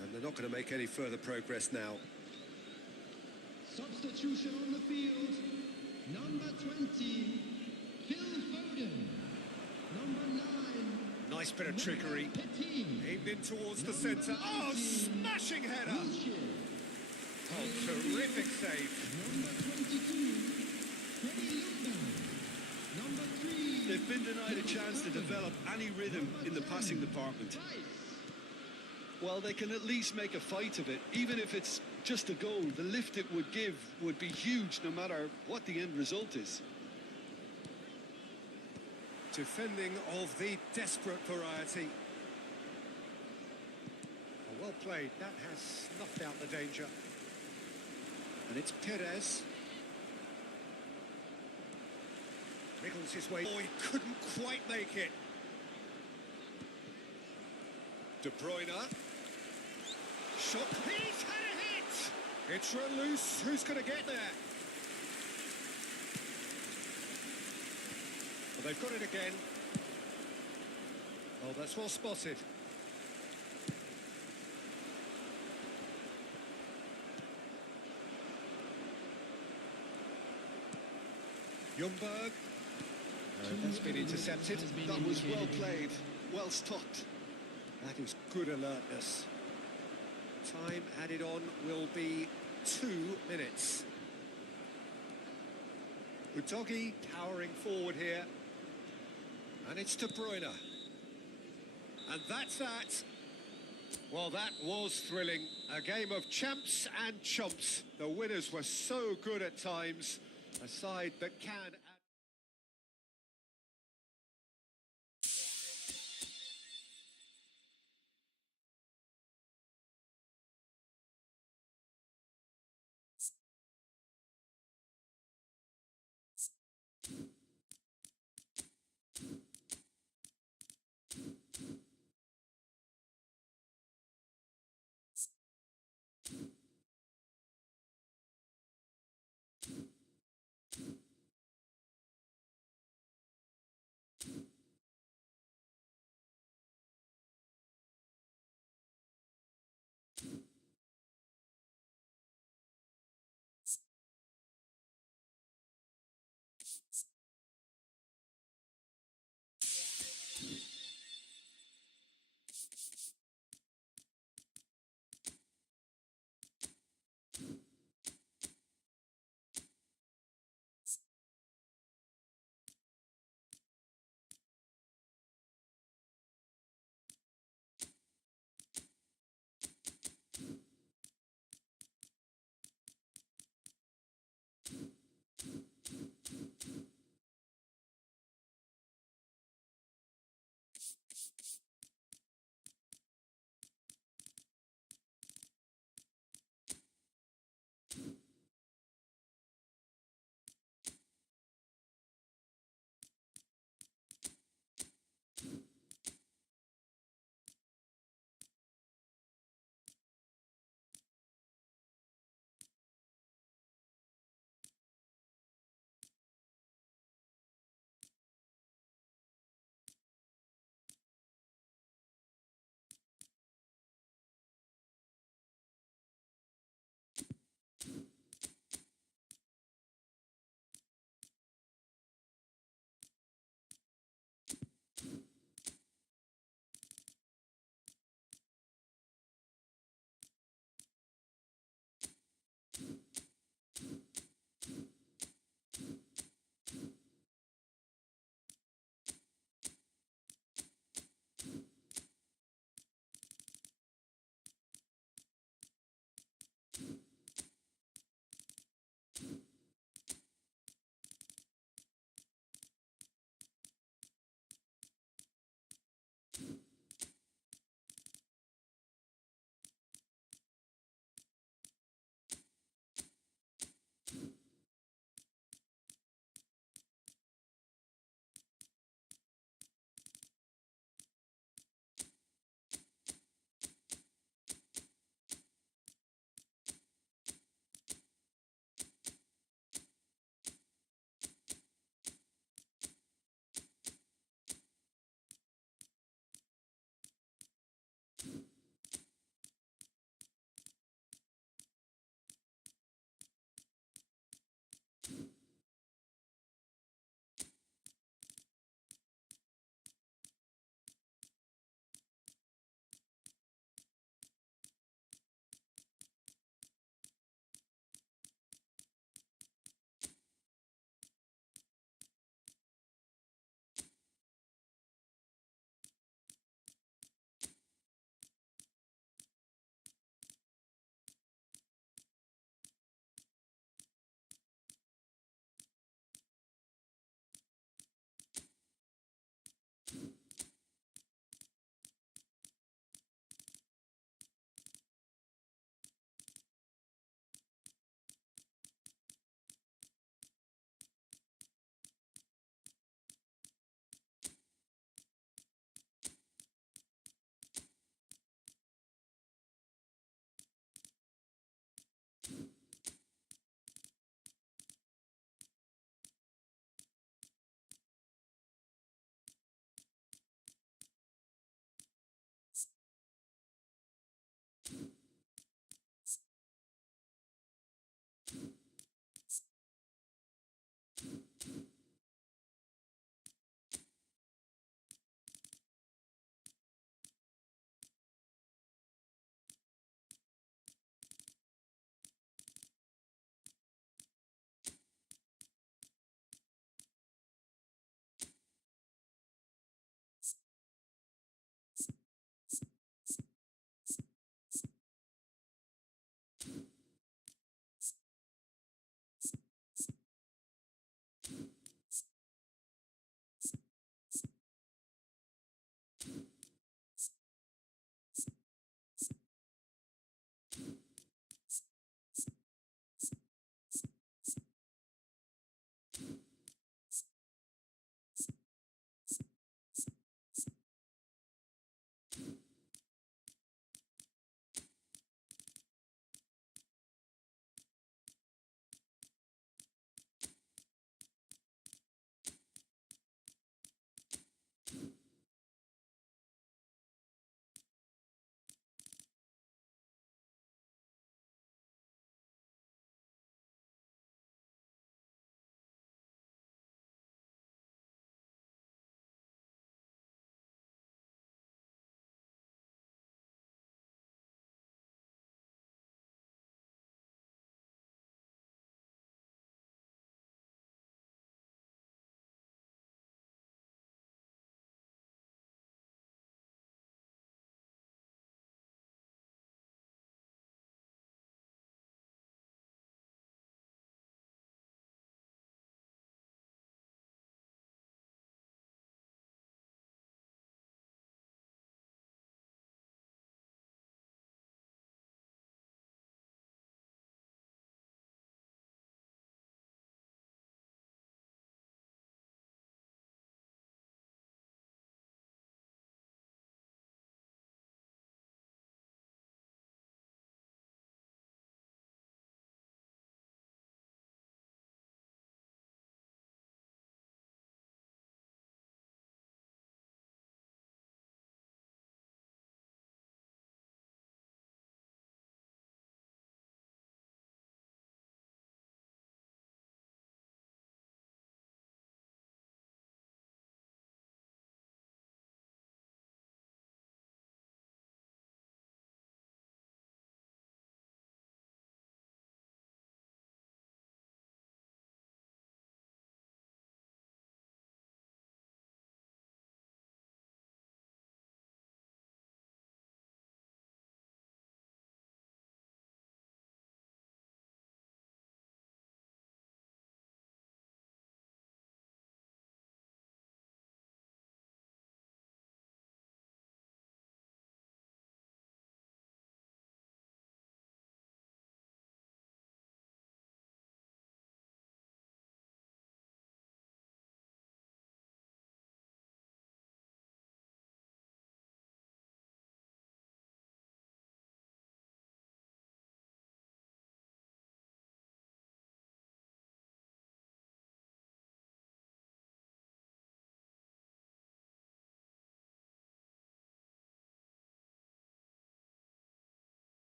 And they're not going to make any further progress now. Substitution on the field. Number 20, Phil Foden. Number 9. Nice bit of trickery. Aimed in towards the centre. Oh, smashing header. Oh, terrific save. Number 22, Freddie Ljungberg. Number 3. They've been denied a chance to develop any rhythm in the passing department. Well, they can at least make a fight of it, even if it's just a goal. The lift it would give would be huge, no matter what the end result is. Defending of the desperate variety. Oh, well played. That has snuffed out the danger. And it's Perez. Wriggles his way. Oh, he couldn't quite make it. De Bruyne. Shot. He's had a hit! It's run loose. Who's going to get there? Well, they've got it again. Oh, that's well spotted. Ljungberg. That's been intercepted. That was well played, well stopped. That is good alertness. Time added on will be 2 minutes. Udogi powering forward here. And it's De Bruyne. And that's that. Well, that was thrilling. A game of champs and chumps. The winners were so good at times. A side that can...